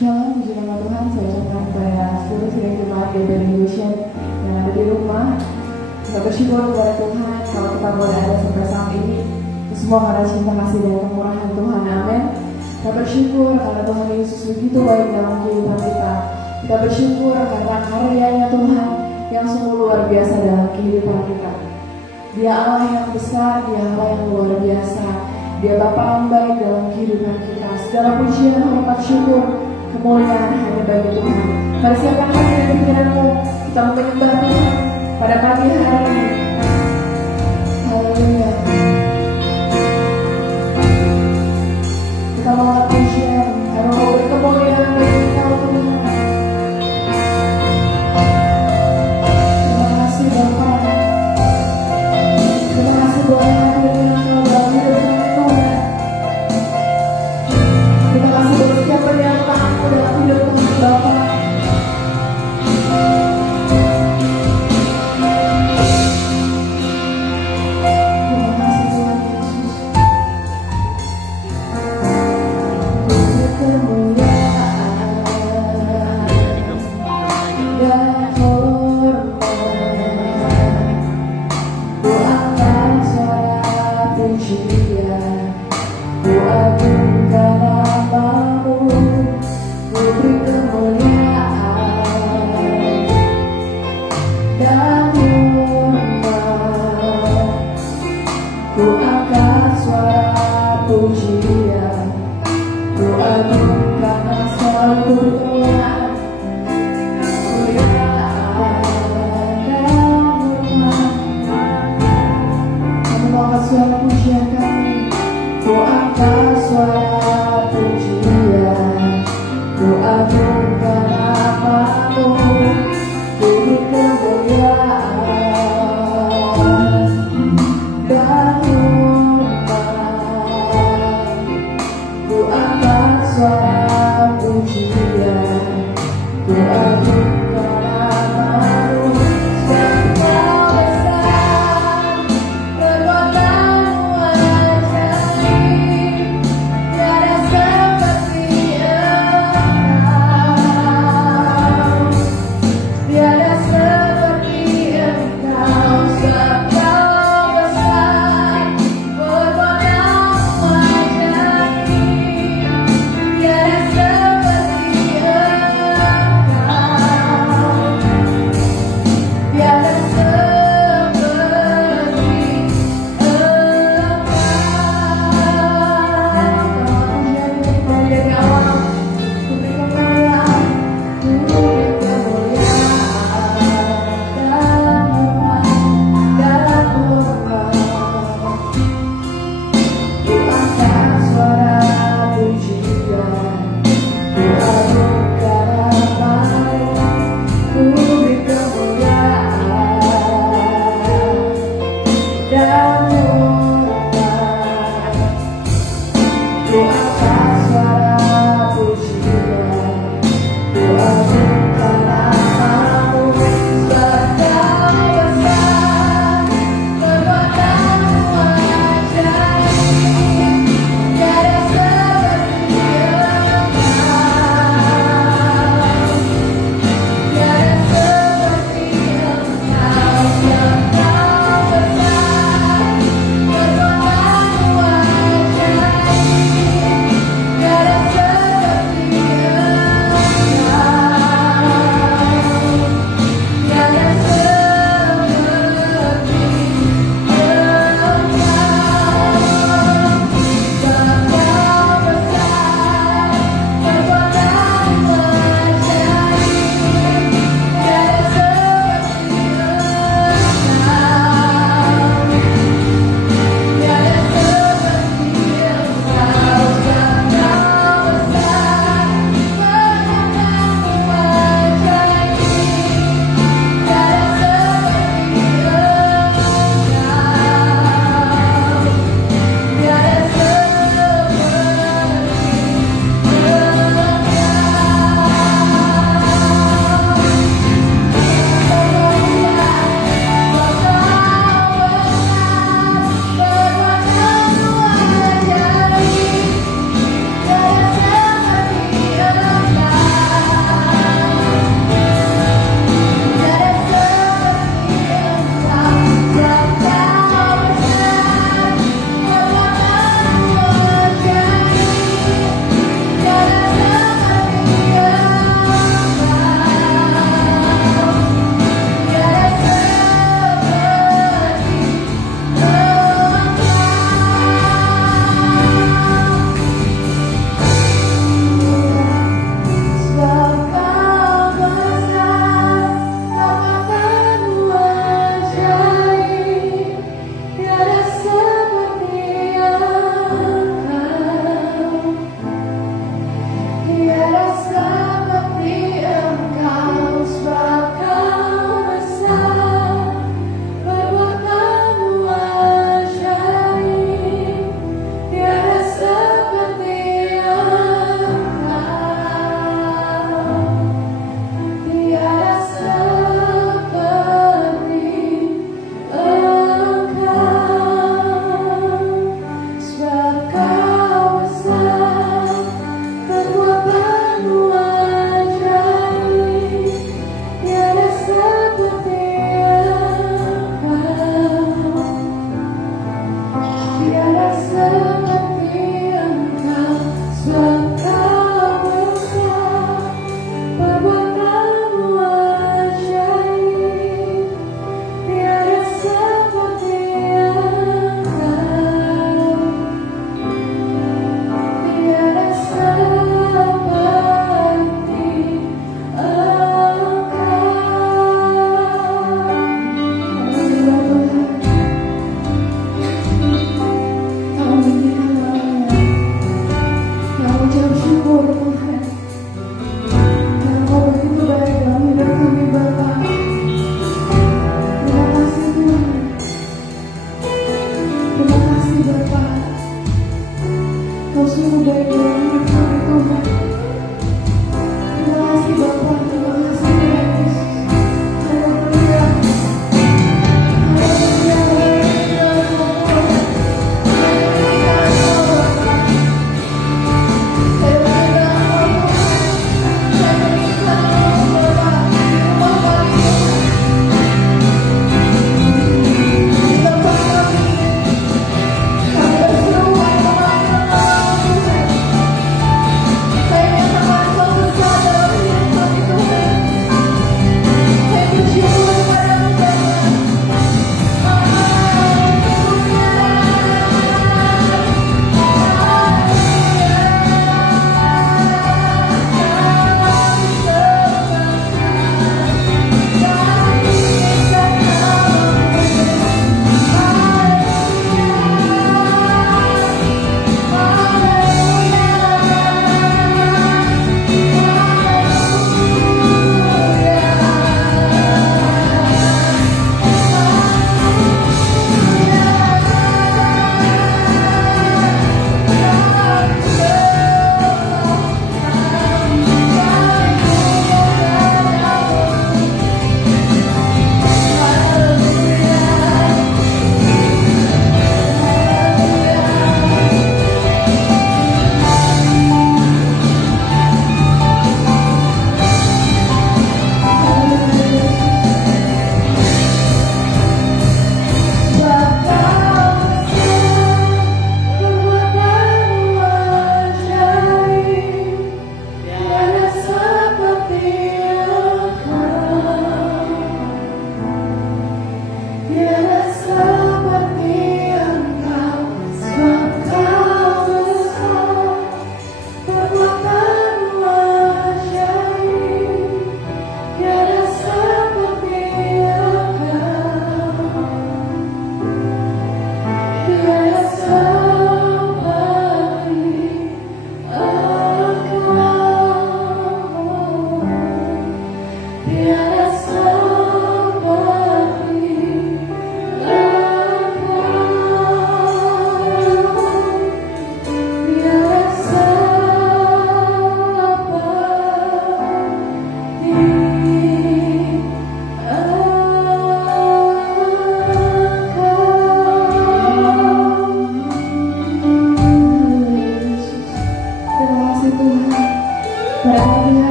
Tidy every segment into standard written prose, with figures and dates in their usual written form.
Shalom, puji nama Tuhan. Saya ucapkan kepada seluruh sidang jemaat GBI Indonesia yang ada di rumah. Kita bersyukur kepada Tuhan kalau kita boleh ada sampai saat ini. Itu semua karena cinta kasih dan kemurahan Tuhan. Amin. Kita bersyukur karena Tuhan Yesus begitu baik dalam kehidupan kita. Kita bersyukur karena karyanya Tuhan yang sungguh luar biasa dalam kehidupan kita. Dia Allah yang besar, Dia Allah yang luar biasa. Dia Bapa yang baik dalam kehidupan kita. Segala pujian, hormat, syukur, kemuliaan hanya bagi Tuhan. Mari siapkan hati dan pikiranmu. Kita menyembah Tuhan pada pagi hari ini. Haleluya. Kita mau pujian karena mau berkemuliaan bagi Engkau Tuhan. Terima kasih Bapa. Terima kasih boleh hadir dengan Engkau dalam hidup kami Tuhan. Terima kasih buat setiap pernyataan-Mu dalam hidup kami Bapa.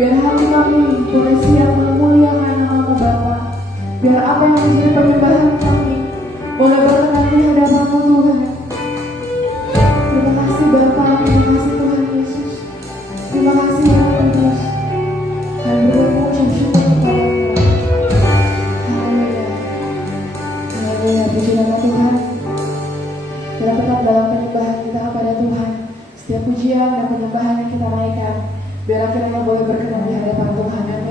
Biar hati kami boleh siap memuliakan nama-Mu Bapa. Biar apa yang menjadi penyembahan kami boleh berkenan di hadapan-Mu Tuhan. Terima kasih Bapa, terima kasih Tuhan Yesus. Terima kasih Tuhan Yesus. Kami mengucap syukur kepada-Mu. Haleluya. Haleluya, puji nama Tuhan. Kita tetap dalam penyembahan kita kepada Tuhan. Setiap pujian dan penyembahan yang kita naikkan, biar akhirnya boleh berkenan di hadapan Tuhan. Amin.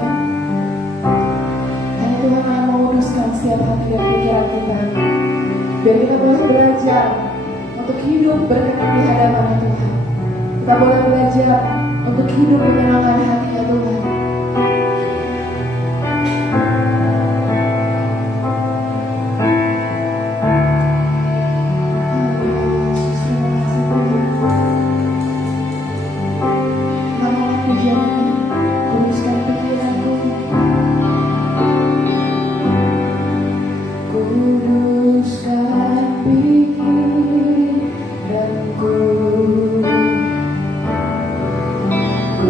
Hanya Tuhan yang menguduskan setiap hati dan pikiran kita, biar kita boleh belajar untuk hidup berkenan di hadapan Tuhan. Kita boleh belajar untuk hidup menyenangkan hati Tuhan.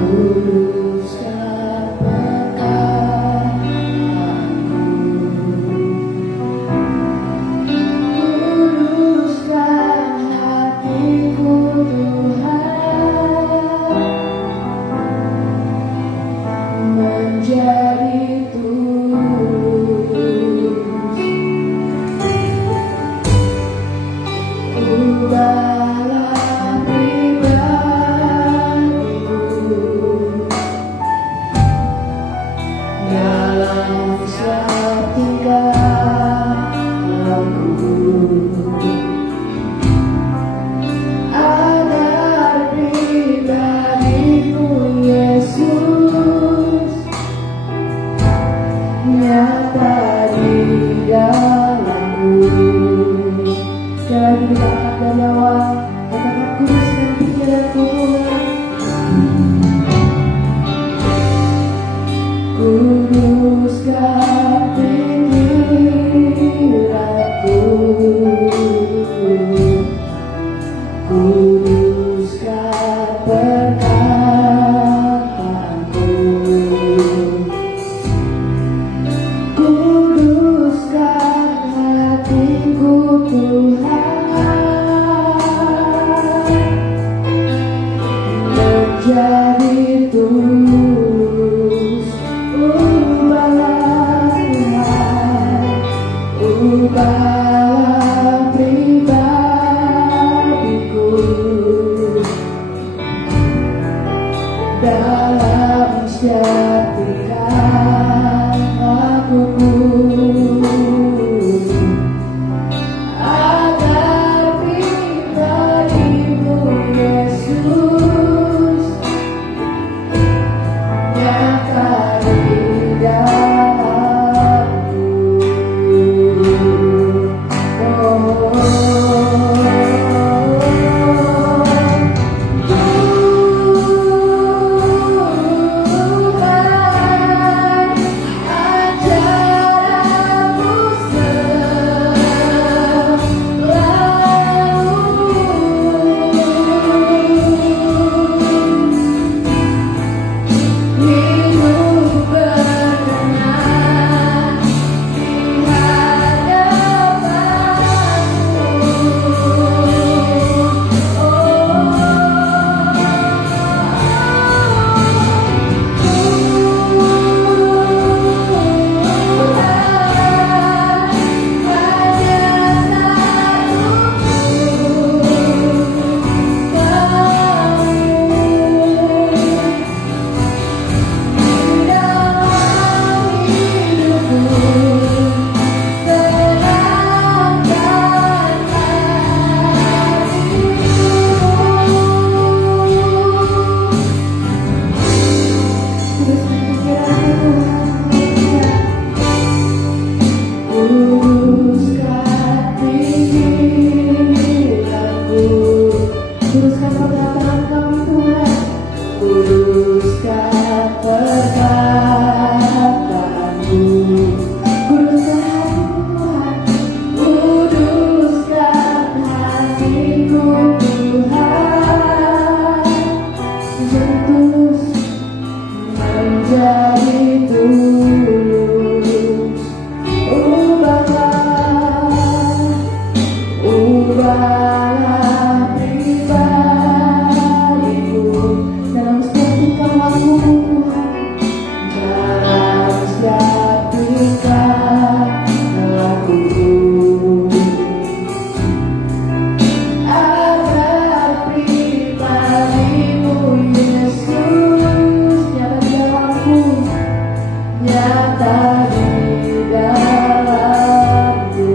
Kuduskan kuduskan perkataanmu, kuduskan hatiku Tuhan, menjadi tulus. Ubahlah Tuhan, ubahlah pribadiku, dalam setiap lakuku, agar pribadimu Yesus nyata di dalamku. Kuduskan perkataan kami Tuhan, kuduskan perkataanmu, kuduskan hatiku Tuhan, kuduskan hatiku Tuhan, menjadi tulus, menjadi tulus. Ubahlah pribadiku, dalam setiap tingkah lakuku Tuhan, dalam setiap tingkah lakuku, agar pribadimu Yesus nyata di dalamku, nyata di dalamku.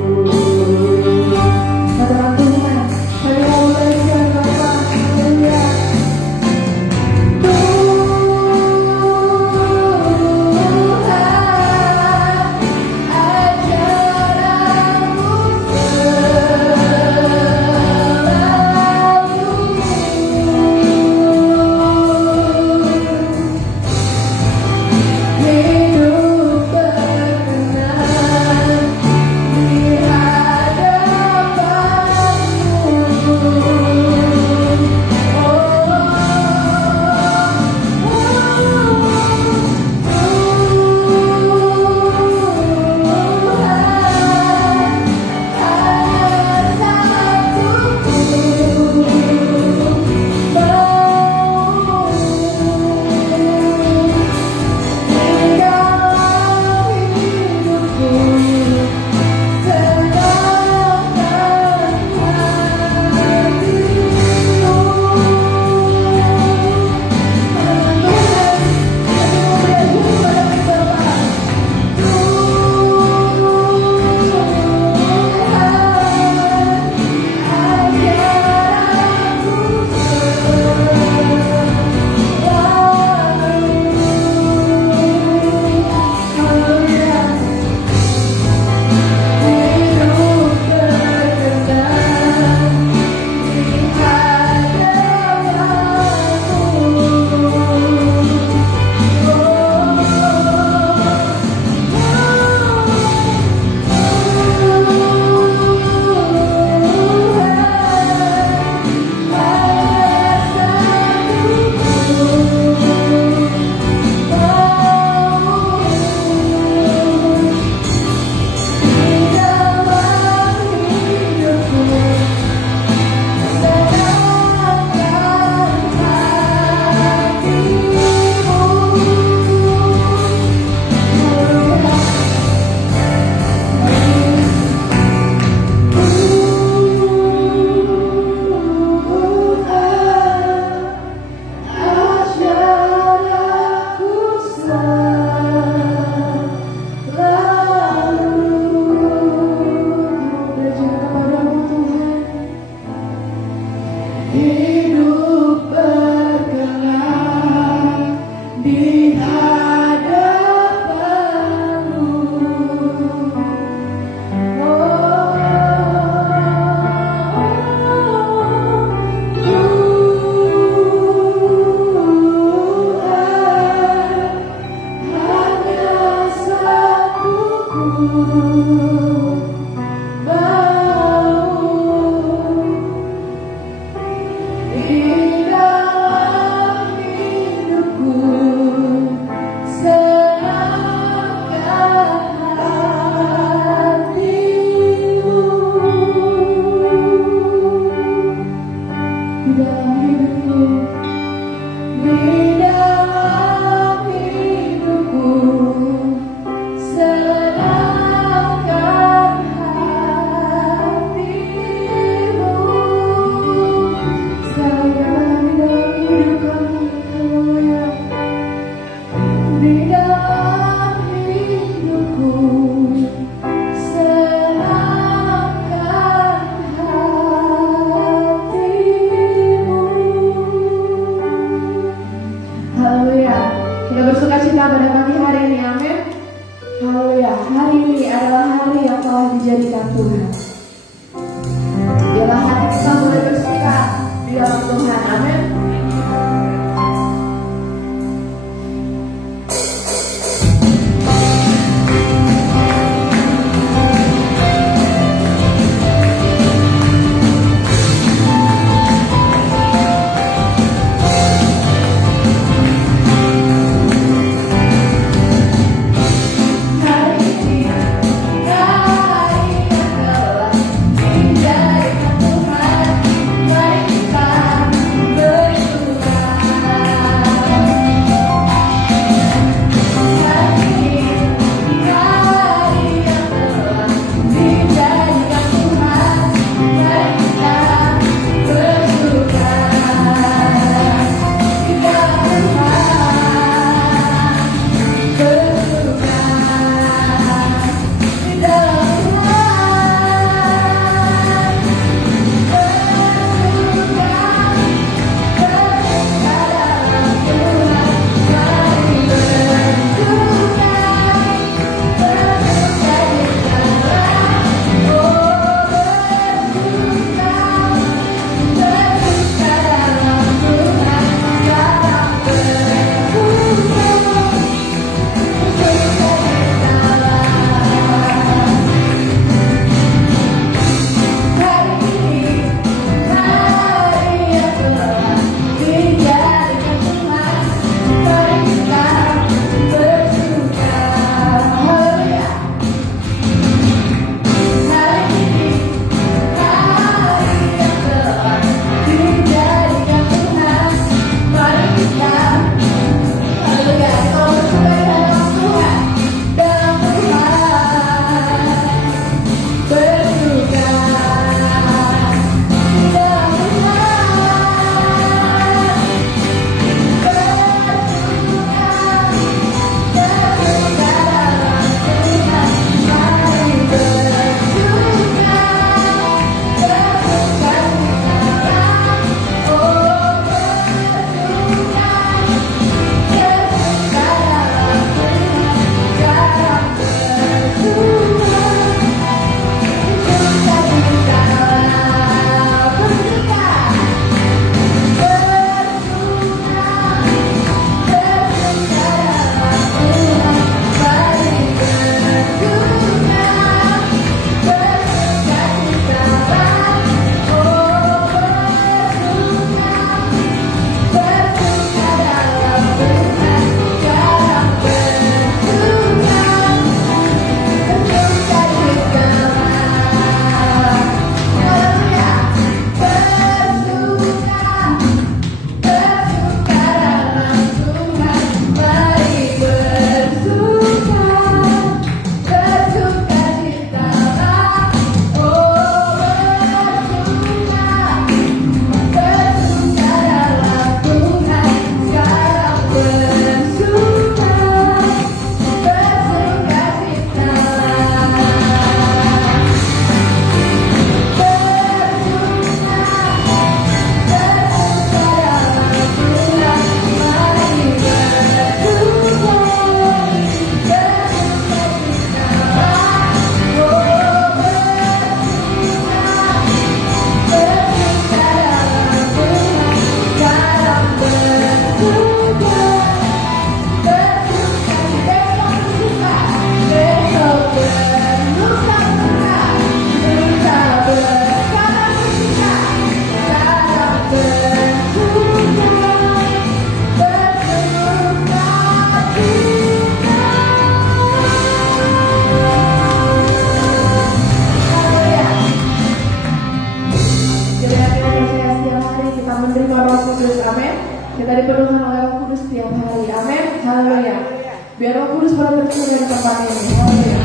Katakan Tuhan, Kita dipenuhkan oleh Roh Kudus setiap hari. Amin. Haleluya. Biar Roh Kudus boleh berkuasa di tempat ini. Haleluya.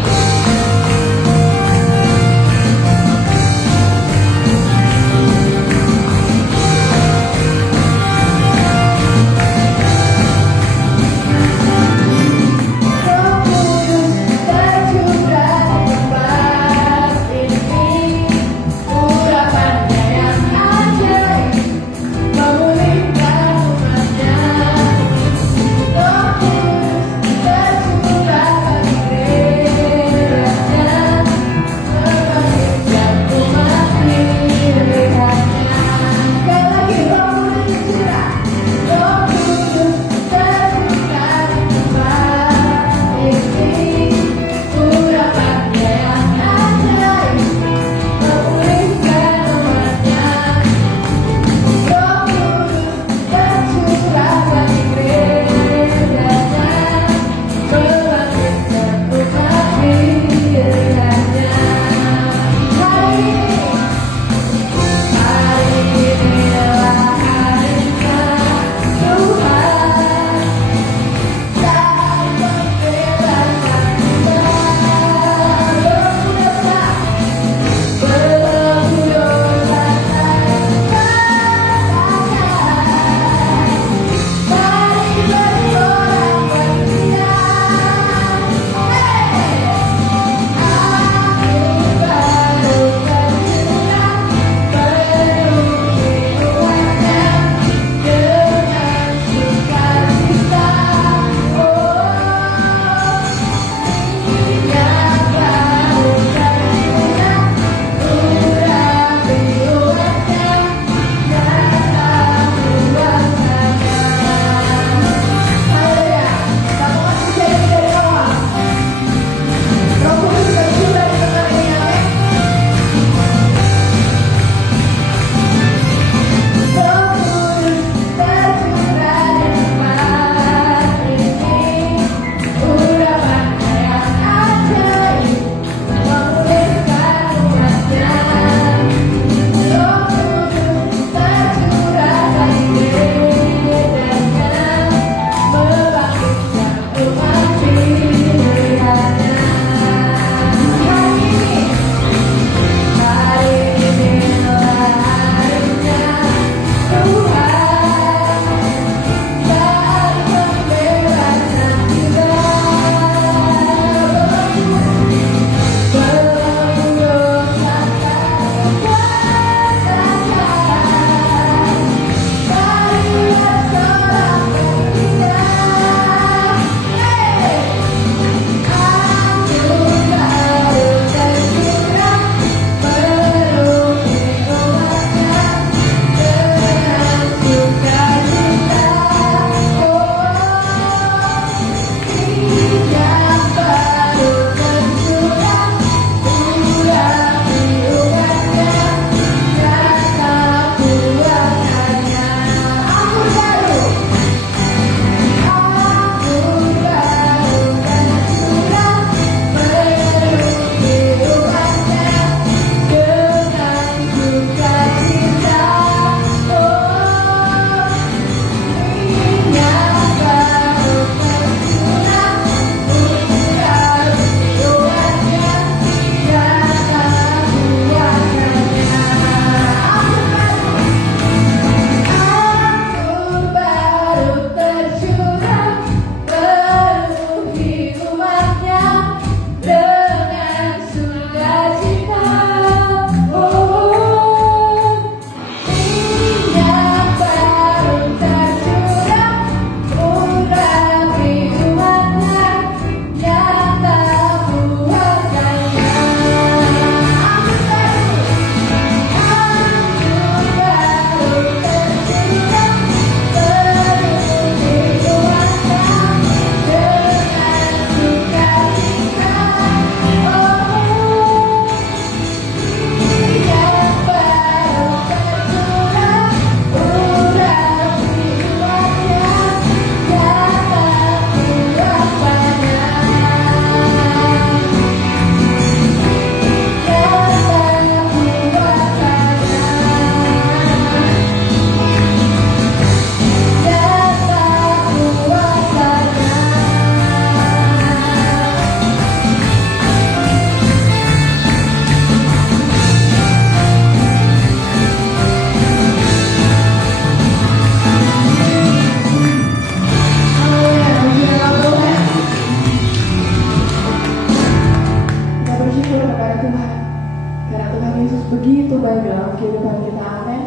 begitu baik dalam kehidupan kita, amin.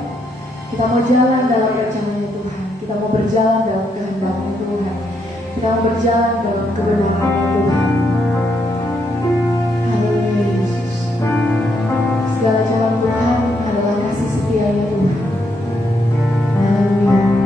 Kita mau jalan dalam rencananya Tuhan, kita mau berjalan dalam kehendaknya Tuhan, kita mau berjalan dalam kebenarannya Tuhan. Haleluya Yesus. Segala jalan Tuhan adalah kasih setianya Tuhan. Haleluya.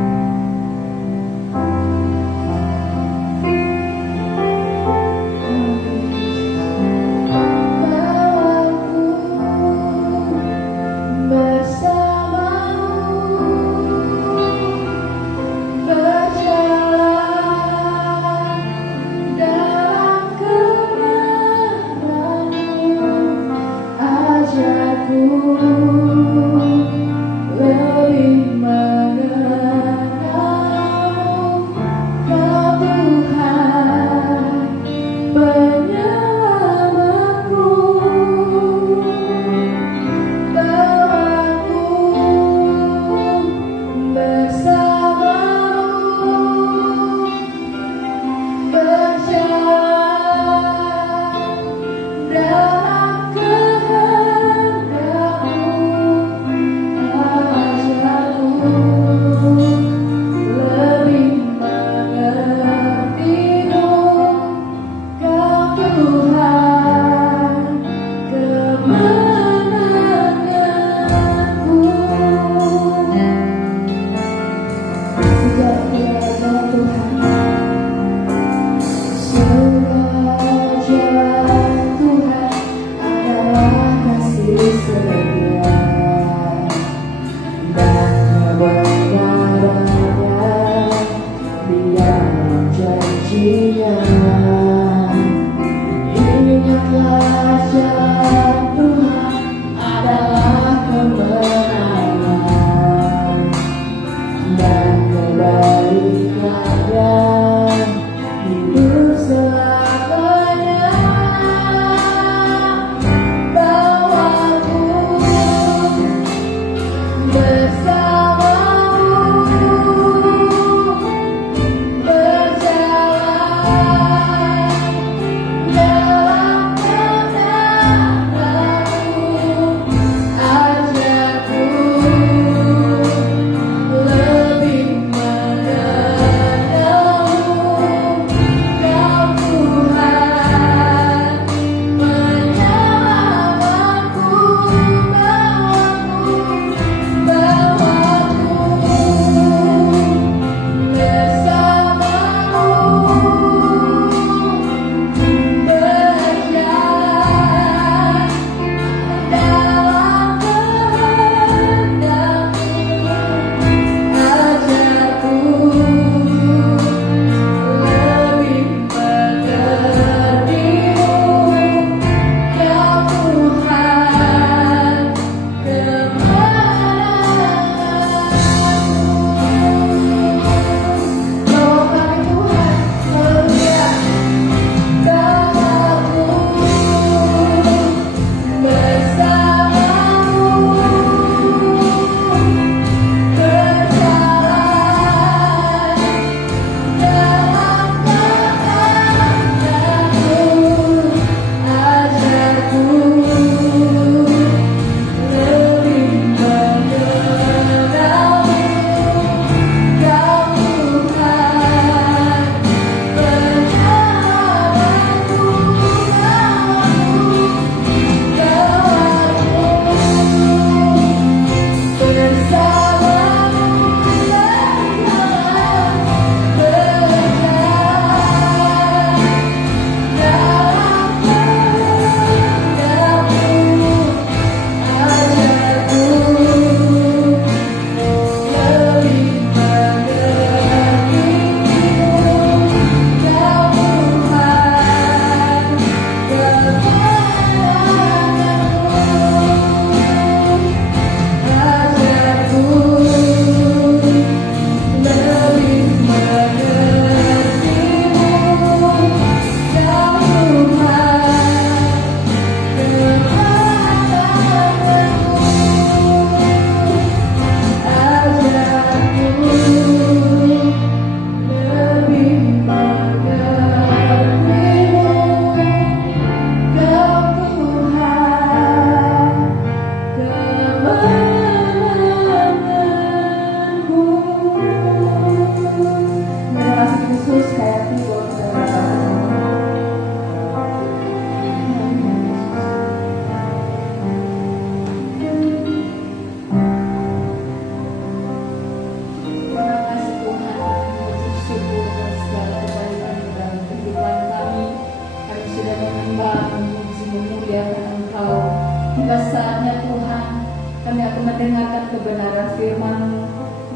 akan mendengarkan kebenaran firman-Mu.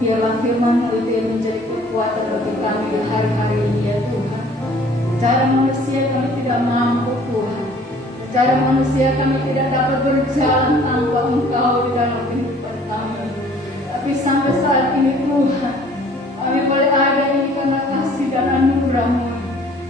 Biarlah firman-Mu itu yang menjadi kekuatan bagi kami hari-hari ini ya Tuhan. Secara manusia kami tidak mampu Tuhan. Secara manusia kami tidak dapat berjalan tanpa Engkau di dalam kehidupan kami. Tapi sampai saat ini Tuhan, kami boleh ada ini karena kasih dan anugerah-Mu.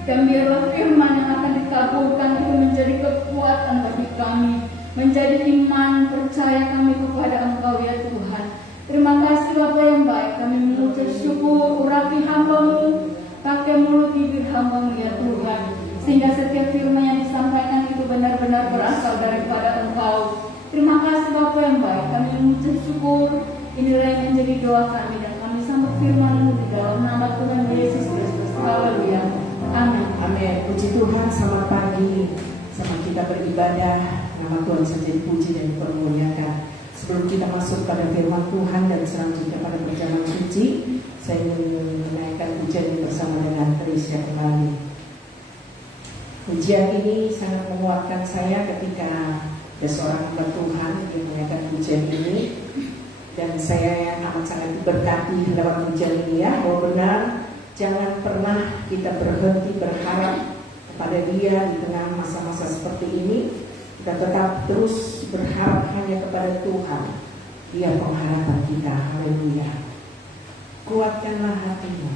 Dan biarlah firman yang akan dikabulkan itu menjadi kekuatan bagi kami, menjadi iman percaya kami kepada Engkau ya Tuhan. Terima kasih Bapa yang baik, kami mengucap syukur, urapi hamba-Mu, pakai mulut bibir hamba-Mu ya Tuhan, sehingga setiap firman yang disampaikan itu benar-benar berasal daripada Engkau. Terima kasih Bapa yang baik, kami mengucap syukur. Inilah yang menjadi doa kami, dan kami sambut firman-Mu di dalam nama Tuhan Yesus Kristus. Haleluya. Amin. Amin. Puji Tuhan, selamat pagi. Sama kita beribadah, nama Tuhan saja dipuji dan dipermuliakan. Sebelum kita masuk pada firman Tuhan dan selanjutnya pada perjalanan suci, saya ingin menaikkan pujian ini bersama dengan Trisha kembali. Pujian ini sangat menguatkan saya ketika ada seorang hamba Tuhan yang menaikkan pujian ini, dan saya yang amat sangat diberkati lewat pujian ini ya. Bahwa benar, jangan pernah kita berhenti berharap kepada Dia di tengah masa-masa seperti ini. Kita tetap terus berharap hanya kepada Tuhan. Dia pengharapan kita. Haleluya. Kuatkanlah hatimu.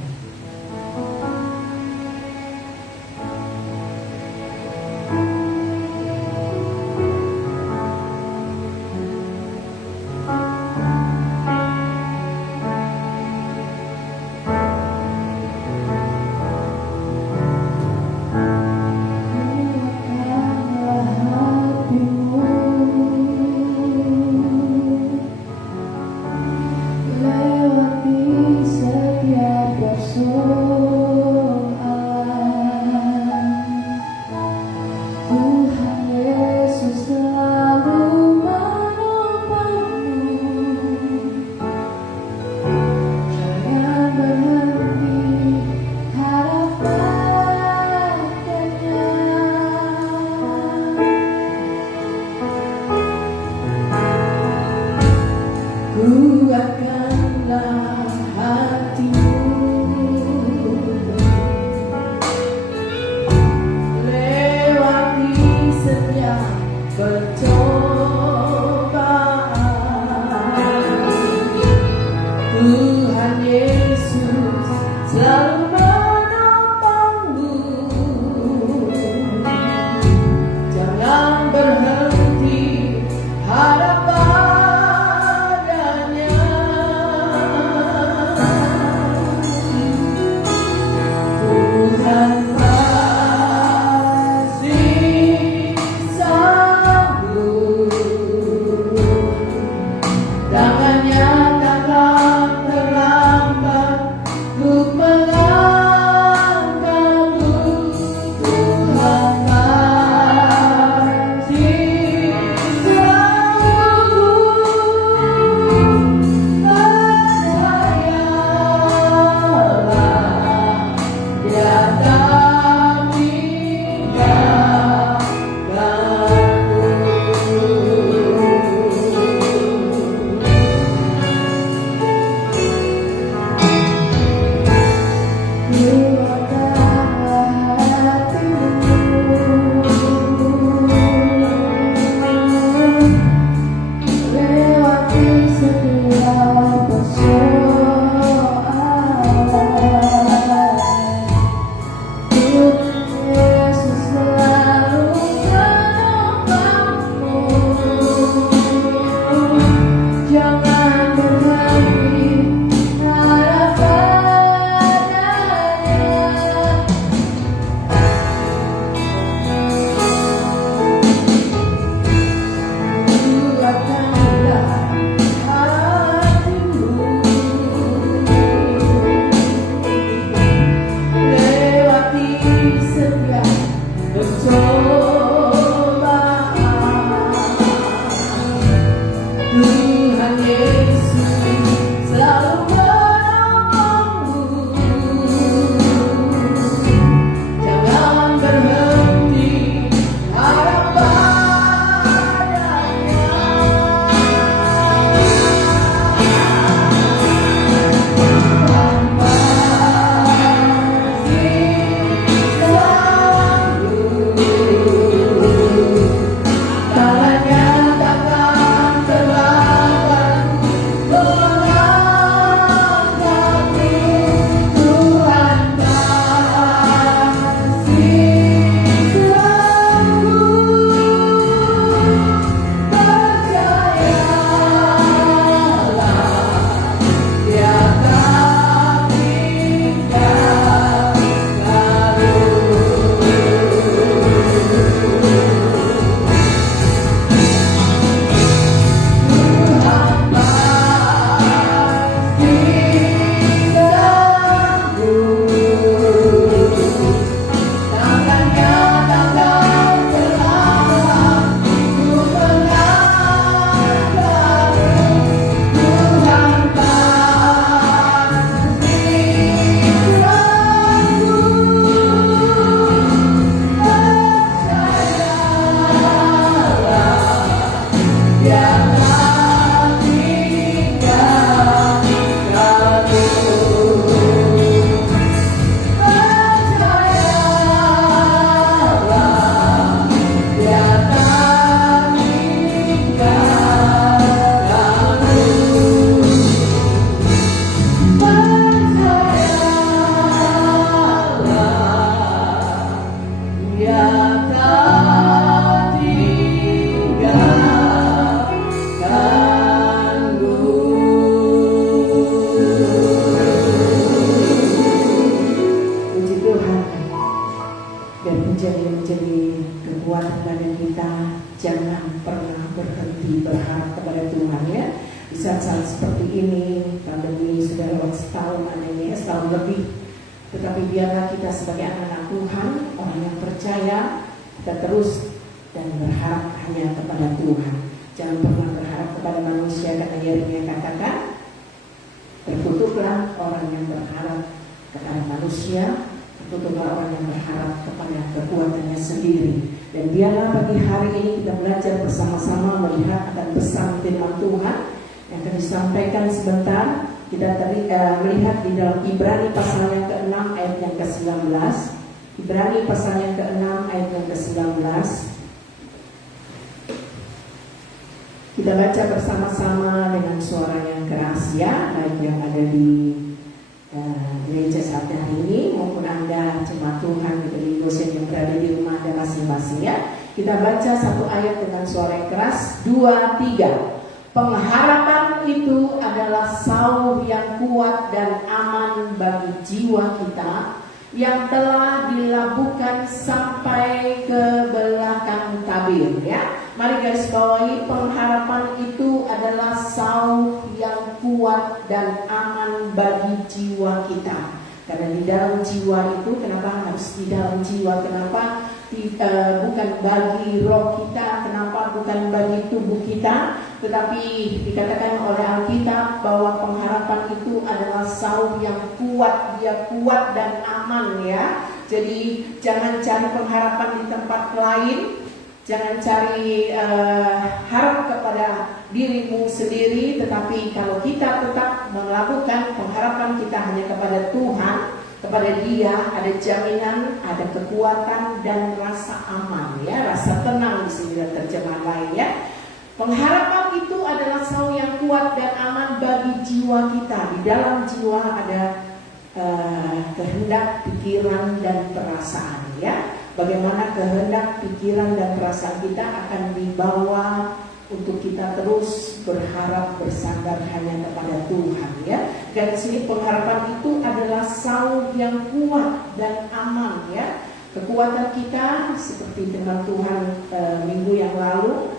Di saat-saat seperti ini, pandemi sudah lewat setahun adanya, setahun lebih. Tetapi biarlah kita sebagai anak-anak Tuhan, orang yang percaya, kita terus dan berharap hanya kepada Tuhan. Jangan pernah berharap kepada manusia, karena Yeremia katakan, terkutuklah orang yang berharap kepada manusia, terkutuklah orang yang berharap kepada kekuatannya sendiri. Dan biarlah pagi hari ini kita belajar bersama-sama melihat akan pesan firman Tuhan yang akan disampaikan sebentar. Kita melihat di dalam Ibrani pasal yang ke-6 ayat yang ke-19. Ibrani pasal yang ke-6 ayat yang ke-19. Kita baca bersama-sama dengan suara yang keras ya, baik yang ada di gereja saat hari ini maupun Anda jemaat Tuhan di dosen yang berada di rumah Anda masing-masing ya. Kita baca satu ayat dengan suara yang keras, 2, 3. Pengharapan itu adalah sauh yang kuat dan aman bagi jiwa kita yang telah dilabuhkan sampai ke belakang tabir ya. Mari garis bawahi, pengharapan itu adalah sauh yang kuat dan aman bagi jiwa kita. Karena di dalam jiwa itu, kenapa harus di dalam jiwa? Kenapa bukan bagi roh kita? Kenapa bukan bagi tubuh kita? Tetapi dikatakan oleh Alkitab bahwa pengharapan itu adalah sauh yang kuat, dia kuat dan aman ya. Jadi jangan cari pengharapan di tempat lain, jangan cari harap kepada dirimu sendiri. Tetapi kalau kita tetap melakukan pengharapan kita hanya kepada Tuhan, kepada Dia, ada jaminan, ada kekuatan dan rasa aman ya, rasa tenang di sini dan terjemahan lain ya. Pengharapan itu adalah sauh yang kuat dan aman bagi jiwa kita. Di dalam jiwa ada kehendak, pikiran dan perasaan ya. Bagaimana kehendak, pikiran dan perasaan kita akan dibawa untuk kita terus berharap bersandar hanya kepada Tuhan ya. Dan di sini pengharapan itu adalah sauh yang kuat dan aman ya. Kekuatan kita seperti firman Tuhan minggu yang lalu,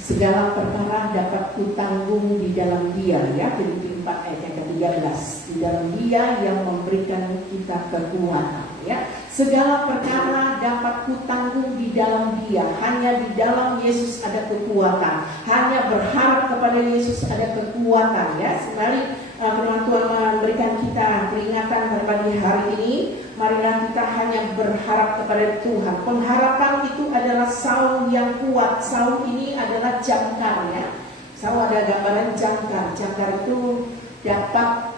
segala perkara dapat kutanggung di dalam Dia ya. Filipi 4 ayat yang ke-13. Di dalam Dia yang memberikan kita kekuatan ya. Segala perkara dapat kutanggung di dalam Dia. Hanya di dalam Yesus ada kekuatan. Hanya berharap kepada Yesus ada kekuatan ya. Sekali firman Tuhan memberikan kita peringatan pada pagi hari ini. Marilah kita hanya berharap kepada Tuhan. Pengharapan itu adalah sauh yang kuat. Sauh ini adalah jangkar ya. Sauh ada gambaran jangkar. Jangkar itu dapat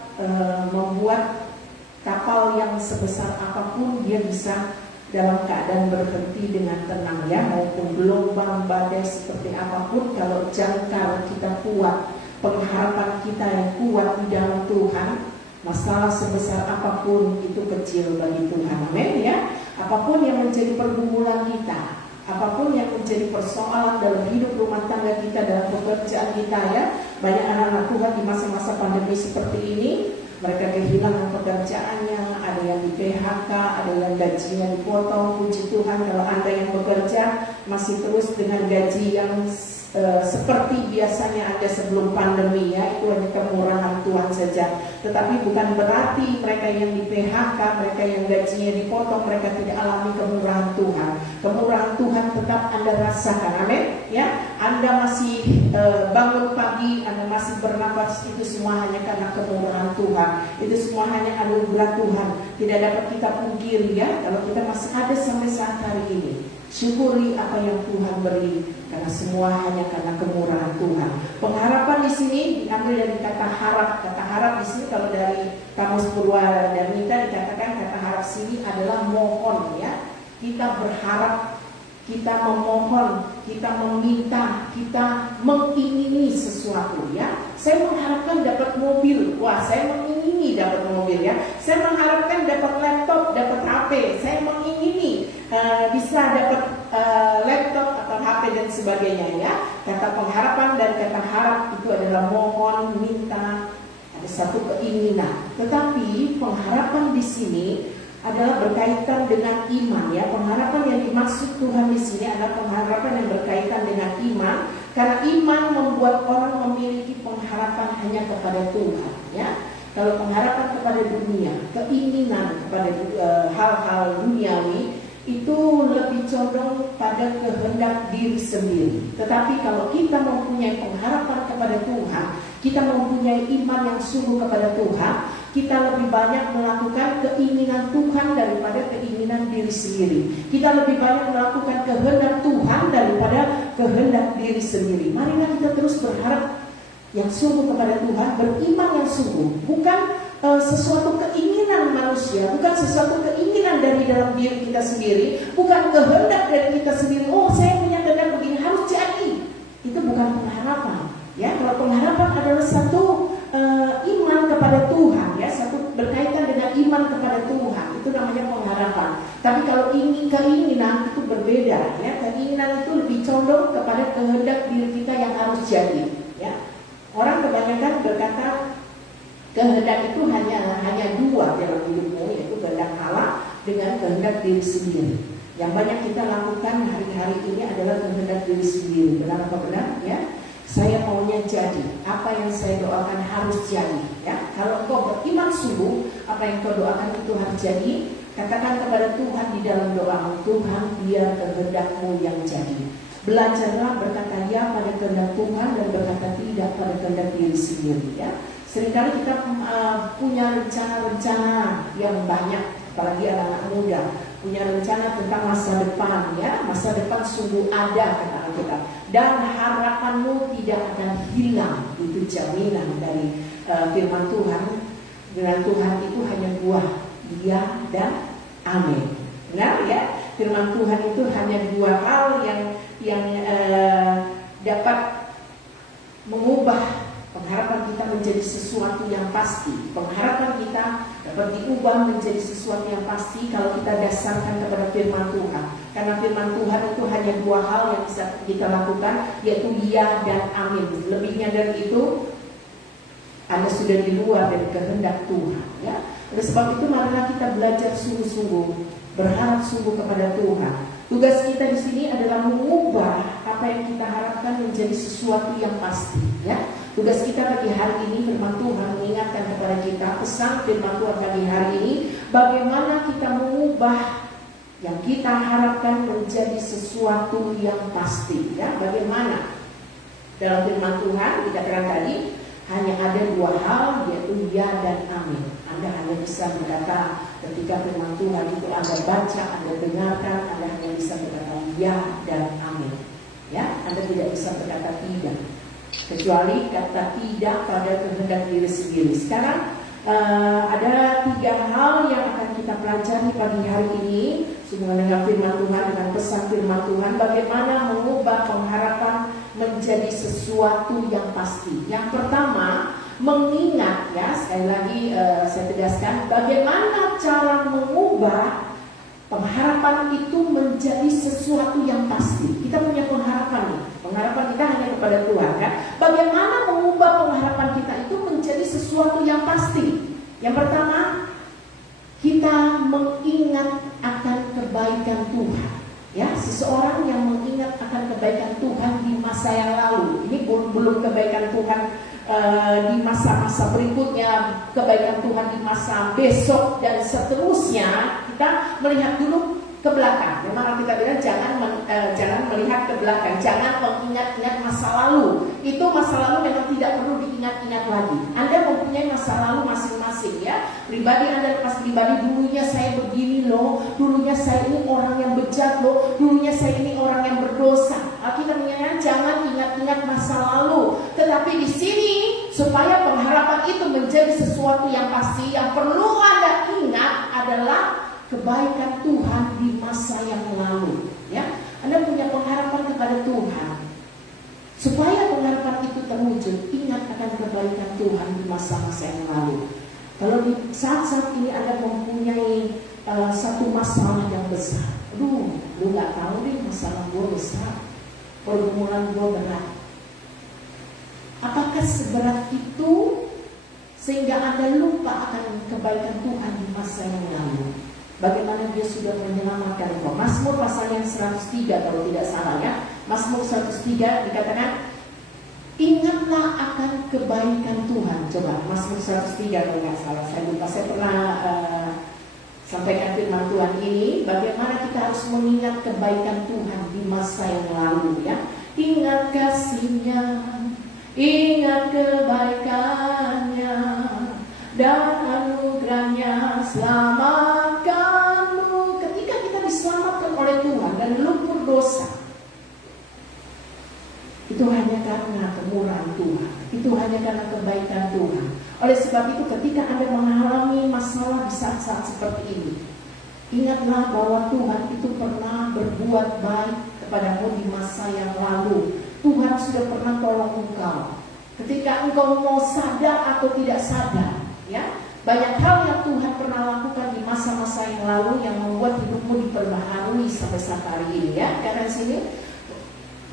membuat kapal yang sebesar apapun dia bisa dalam keadaan berhenti dengan tenang ya. Maupun gelombang badai seperti apapun, kalau jangkar kita kuat, pengharapan kita yang kuat di dalam Tuhan, masalah sebesar apapun itu kecil bagi Tuhan. Amin ya. Apapun yang menjadi pergumulan kita, apapun yang menjadi persoalan dalam hidup rumah tangga kita, dalam pekerjaan kita ya. Banyak anak-anak Tuhan di masa-masa pandemi seperti ini, mereka kehilangan pekerjaannya, ada yang di PHK, ada yang gajinya dipotong. Puji Tuhan kalau Anda yang bekerja masih terus dengan gaji yang seperti biasanya ada sebelum pandemi ya, itu hanya kemurahan Tuhan saja. Tetapi bukan berarti mereka yang di PHK, mereka yang gajinya dipotong, mereka tidak alami kemurahan Tuhan. Kemurahan Tuhan tetap Anda rasakan, amin ya. Anda masih bangun pagi, Anda masih bernapas, itu semua hanya karena kemurahan Tuhan. Itu semua hanya anugerah Tuhan. Tidak dapat kita pungkiri ya, kalau kita masih ada sampai saat hari ini. Syukuri apa yang Tuhan beri, karena semua hanya karena kemurahan Tuhan. Pengharapan di sini diambil dari kata harap. Kata harap di sini kalau dari Kamus Purwadamita dikatakan kata harap sini adalah mohon ya. Kita berharap, kita memohon, kita meminta, kita mengingini sesuatu ya. Saya mengharapkan dapat mobil. Wah, saya mengingini dapat mobil ya. Saya mengharapkan dapat laptop, dapat HP. Saya mengingini bisa dapat laptop atau HP dan sebagainya ya. Kata pengharapan dan kata harap itu adalah mohon, minta, ada satu keinginan. Tetapi pengharapan di sini adalah berkaitan dengan iman ya. Pengharapan yang dimaksud Tuhan di sini adalah pengharapan yang berkaitan dengan iman. Karena iman membuat orang memiliki pengharapan hanya kepada Tuhan, ya. Kalau pengharapan kepada dunia, keinginan kepada hal-hal duniawi itu lebih condong pada kehendak diri sendiri. Tetapi kalau kita mempunyai pengharapan kepada Tuhan, kita mempunyai iman yang sungguh kepada Tuhan, kita lebih banyak melakukan keinginan Tuhan daripada keinginan diri sendiri. Kita lebih banyak melakukan kehendak Tuhan daripada kehendak diri sendiri. Marilah kita terus berharap yang sungguh kepada Tuhan, beriman yang sungguh, bukan sesuatu keinginan manusia, bukan sesuatu keinginan dari dalam diri kita sendiri, bukan kehendak dari kita sendiri. Oh, saya punya kehendak begini, harus jadi. Itu bukan pengharapan. Ya, kalau pengharapan adalah satu iman kepada Tuhan, ya, satu berkaitan dengan iman kepada Tuhan, itu namanya pengharapan. Tapi kalau ini keinginan itu berbeda, ya, keinginan itu lebih condong kepada kehendak diri kita yang harus jadi, ya. Orang kebanyakan berkata kehendak itu hanya dua dalam hidupmu, yaitu kehendak Allah dengan kehendak diri sendiri. Yang banyak kita lakukan hari-hari ini adalah kehendak diri sendiri. Benar apa benar? Ya, saya maunya jadi. Apa yang saya doakan harus jadi. Ya, kalau engkau beriman sungguh, apa yang kau doakan itu harus jadi. Katakan kepada Tuhan di dalam doa, Tuhan biar kehendakmu yang jadi. Belajarlah berkata ya pada kehendak Tuhan dan berkata tidak pada kehendak diri sendiri, ya. Seringkali kita punya rencana-rencana yang banyak, apalagi anak-anak muda punya rencana tentang masa depan, ya. Masa depan sungguh ada, kata Alkitab, dan harapanmu tidak akan hilang. Itu jaminan dari firman Tuhan. Dengan Tuhan itu hanya dua, ya dan amin. Benar, ya. Firman Tuhan itu hanya dua hal yang dapat mengubah pengharapan kita menjadi sesuatu yang pasti. Pengharapan kita dapat diubah menjadi sesuatu yang pasti kalau kita dasarkan kepada firman Tuhan. Karena firman Tuhan itu hanya dua hal yang bisa kita lakukan, yaitu ya dan amin. Lebihnya dari itu, Anda sudah di luar dari kehendak Tuhan, ya. Oleh sebab itu marilah kita belajar sungguh-sungguh, berharap sungguh kepada Tuhan. Tugas kita di sini adalah mengubah apa yang kita harapkan menjadi sesuatu yang pasti, ya. Tugas kita pagi hari ini, firman Tuhan mengingatkan kepada kita, pesan firman Tuhan pagi hari ini, bagaimana kita mengubah yang kita harapkan menjadi sesuatu yang pasti, ya. Bagaimana? Dalam firman Tuhan dikatakan tadi, hanya ada dua hal, yaitu ya dan amin. Anda hanya bisa berkata ketika firman Tuhan itu Anda baca, Anda dengarkan, Anda hanya bisa berkata ya dan amin, ya. Anda tidak bisa berkata tidak, kecuali kata tidak pada kehendak diri sendiri. Sekarang ada tiga hal yang akan kita pelajari pagi hari ini sehubungan dengan firman Tuhan, dengan pesan firman Tuhan, bagaimana mengubah pengharapan menjadi sesuatu yang pasti. Yang pertama, mengingat, ya, sekali lagi saya tegaskan, bagaimana cara mengubah pengharapan itu menjadi sesuatu yang pasti. Kita punya pengharapan nih. Pengharapan kita hanya kepada Tuhan, kan? Bagaimana mengubah pengharapan kita itu menjadi sesuatu yang pasti? Yang pertama, kita mengingat akan kebaikan Tuhan. Ya, seseorang yang mengingat akan kebaikan Tuhan di masa yang lalu. Ini belum kebaikan Tuhan di masa-masa berikutnya, kebaikan Tuhan di masa besok dan seterusnya. Kita melihat dulu ke belakang. Memang kita bilang jangan melihat ke belakang, jangan mengingat-ingat masa lalu. Itu masa lalu memang tidak perlu diingat-ingat lagi. Anda mempunyai masa lalu masing-masing, ya. Pribadi Anda lepas pribadi, dulunya saya begini loh, dulunya saya ini orang yang bejat loh, dulunya saya ini orang yang berdosa. Kita menyatakan jangan ingat-ingat masa lalu. Tetapi di sini supaya pengharapan itu menjadi sesuatu yang pasti, yang perlu Anda ingat adalah kebaikan Tuhan di masa yang lalu, ya. Anda punya pengharapan kepada Tuhan. Supaya pengharapan itu terwujud, ingat akan kebaikan Tuhan di masa-masa yang lalu. Kalau di saat-saat ini Anda mempunyai satu masalah yang besar, lu gak tahu nih masalah gue besar, pergumulan gue berat. Apakah seberat itu sehingga Anda lupa akan kebaikan Tuhan di masa yang lalu? Bagaimana dia sudah menyelamatkan engkau. Mazmur pasal yang 103 kalau tidak salah, ya. Mazmur 103 dikatakan, ingatlah akan kebaikan Tuhan. Coba Mazmur 103 kalau nggak salah, saya lupa. Saya pernah sampaikan firman Tuhan ini, bagaimana kita harus mengingat kebaikan Tuhan di masa yang lalu ya. Ingat kasih-Nya, ingat kebaikannya dan anugerahnya selamatkanmu. Ketika kita diselamatkan oleh Tuhan dan luput dosa, itu hanya karena kemurahan Tuhan, itu hanya karena kebaikan Tuhan. Oleh sebab itu ketika Anda mengalami masalah di saat-saat seperti ini, ingatlah bahwa Tuhan itu pernah berbuat baik kepadamu di masa yang lalu. Tuhan sudah pernah tolong engkau. Ketika engkau mau sadar atau tidak sadar, ya, banyak hal yang Tuhan pernah lakukan di masa-masa yang lalu yang membuat hidupmu diperbaharui sampai saat hari ini ya. Karena sini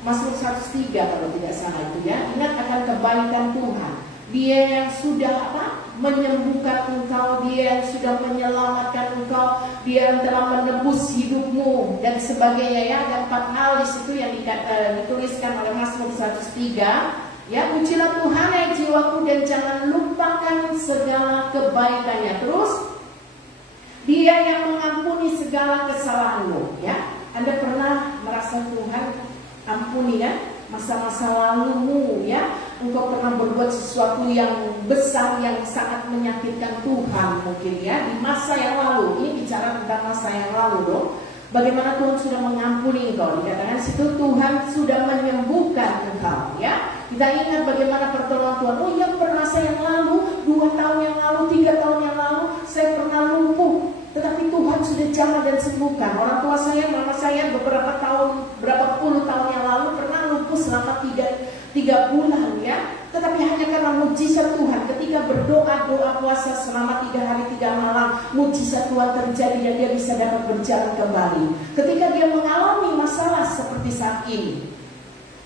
Mazmur 103 kalau tidak salah itu ya. Ingat akan kebaikan Tuhan. Dia yang sudah menyembuhkan engkau, dia yang sudah menyelamatkan engkau, dia yang telah menebus hidupmu dan sebagainya ya. Dan 4 hal di situ yang dituliskan oleh Mazmur 103. Ya, pujilah Tuhan hai jiwaku dan jangan lupakan segala kebaikannya. Terus dia yang mengampuni segala kesalahanmu ya. Anda pernah merasa Tuhan ampuni ya masa-masa lalumu ya. Engkau pernah berbuat sesuatu yang besar yang sangat menyakitkan Tuhan mungkin ya di masa yang lalu. Ini bicara tentang masa yang lalu dong. Bagaimana Tuhan sudah mengampuni engkau. Dikatakan situ Tuhan sudah menyembuhkan engkau ya. Kita ingat bagaimana pertolongan Tuhan. Oh ya, pernah saya yang lalu 2 tahun yang lalu, 3 tahun yang lalu saya pernah lumpuh, tetapi Tuhan sudah jamah dan sembuhkan. Orang tua saya, mama saya berapa puluh tahun yang lalu pernah lumpuh selama 3 bulan ya. Tetapi hanya karena mujizat Tuhan, ketika berdoa puasa selama 3 hari 3 malam, mujizat Tuhan terjadi dan dia bisa dapat berjalan kembali. Ketika dia mengalami masalah seperti saat ini,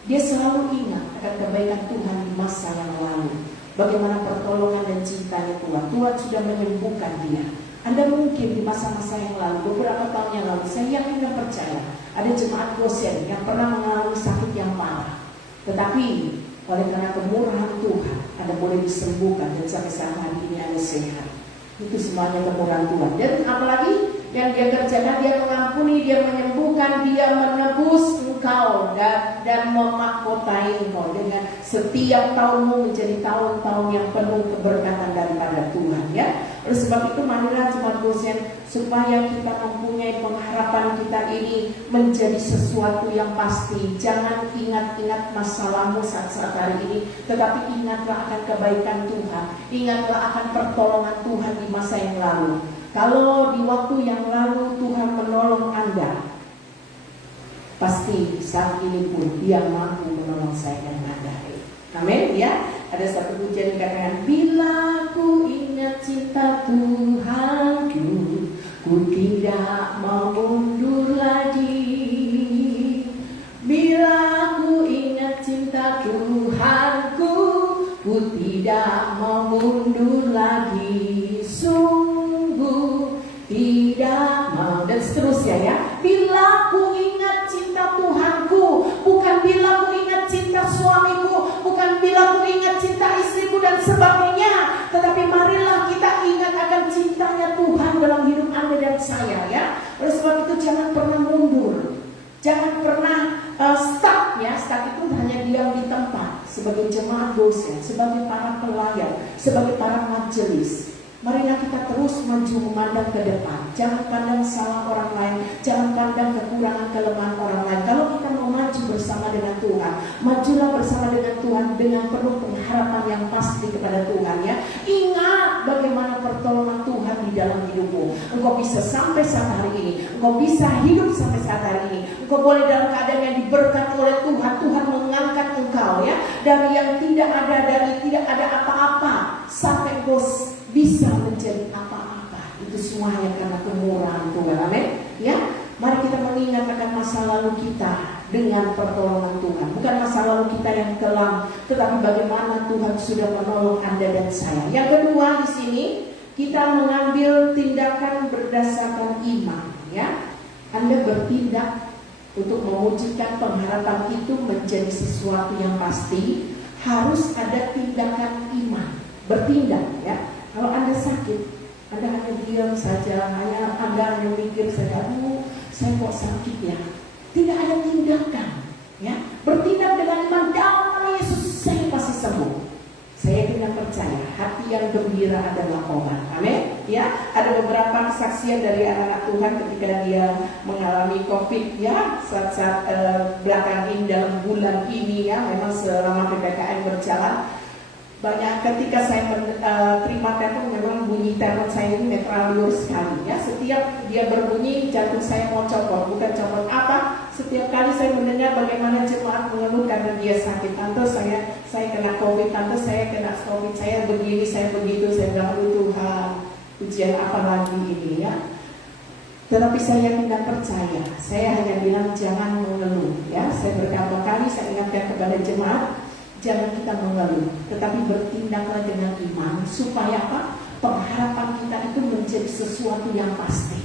dia selalu ingat akan kebaikan Tuhan di masa yang lalu. Bagaimana pertolongan dan cintanya Tuhan. Tuhan sudah menyembuhkan dia. Anda mungkin di masa-masa yang lalu, beberapa tahun yang lalu, saya yakin dan percaya ada jemaat Gosen yang pernah mengalami sakit yang parah. Tetapi oleh karena kemurahan Tuhan, Anda boleh disembuhkan dan sampai saat hari ini Anda sehat. Itu semuanya kemurahan Tuhan. Dan apalagi yang dia kerjakan, dia mengampuni, dia menyembuhkan, dia menebus engkau dan memahkotai engkau dengan setiap tahunmu menjadi tahun-tahun yang penuh keberkatan daripada Tuhan ya. Oleh sebab itu marilah jemaat Gosen supaya kita mempunyai pengharapan kita ini menjadi sesuatu yang pasti. Jangan ingat-ingat masalahmu saat-saat hari ini, tetapi ingatlah akan kebaikan Tuhan. Ingatlah akan pertolongan Tuhan di masa yang lalu. Kalau di waktu yang lalu Tuhan menolong Anda, pasti saat ini pun Dia mampu menolong saya dan Anda. Amin ya. Ada satu pujian dikatakan, bila ku ingat cinta Tuhanku, ku tidak mau mundur lagi. Bila ku ingat cinta Tuhanku, ku tidak mau mundur lagi. Sungguh tidak mau, dan seterusnya ya. Bila ku ingat cinta Tuhanku, bukan bila ku ingat cinta suamiku, bukan bila ku ingat cinta istriku dan sebagainya, tetapi marilah kita ingat akan cintanya Tuhan dalam hidup Anda dan saya ya. Oleh sebab itu jangan pernah mundur, jangan pernah stuck ya. Stuck itu hanya diam di tempat sebagai jemaat Gosen, sebagai para pelayan, sebagai para majelis. Marilah kita terus maju memandang ke depan. Jangan pandang salah orang lain, jangan pandang kekurangan kelemahan orang lain. Kalau kita mau maju bersama dengan Tuhan, majulah bersama dengan Tuhan dengan penuh pengharapan yang pasti kepada Tuhan ya. Ingat bagaimana pertolongan Tuhan di dalam hidupmu. Engkau bisa sampai saat hari ini, engkau bisa hidup sampai saat hari ini. Engkau boleh dalam keadaan yang diberkati oleh Tuhan. Tuhan mengangkat engkau ya dari yang tidak ada, dari tidak ada apa-apa sampai engkau bisa menjadi apa-apa. Itu semua hanya karena kemurahan Tuhan. Amin ya. Mari kita mengingat akan masa lalu kita dengan pertolongan Tuhan. Bukan masa lalu kita yang kelam, tetapi bagaimana Tuhan sudah menolong Anda dan saya. Yang kedua di sini kita mengambil tindakan berdasarkan iman ya. Anda bertindak Untuk mewujudkan pengharapan itu menjadi sesuatu yang pasti, harus ada tindakan iman. Bertindak ya. Kalau Anda sakit, Anda hanya diam saja, Anda hanya mikir saja, aduh saya kok sakit ya. Tidak ada tindakan ya. Bertindak dengan iman, dalam nama Yesus saya pasti sembuh. Saya tidak percaya, hati yang gembira adalah obat. Amin. Ya, ada beberapa kesaksian dari anak-anak Tuhan ketika dia mengalami COVID ya, saat-saat belakangan ini dalam bulan ini ya, memang selama PPKM berjalan. Banyak ketika saya terima telepon, memang bunyi telepon saya ini netral sekali ya. Setiap dia berbunyi, jantung saya mau copot. Bukan copot apa, setiap kali saya mendengar bagaimana jemaat mengeluh karena dia sakit. Tante saya kena COVID, tante saya kena COVID, saya begini, saya begitu. Saya bilang, Tuhan, ujian apa lagi ini ya. Tetapi saya tidak percaya. Saya hanya bilang jangan mengeluh ya. Saya berkali-kali saya ingatkan kepada jemaat, jangan kita mengeluh, tetapi bertindaklah dengan iman, supaya apa? Pengharapan kita itu menjadi sesuatu yang pasti.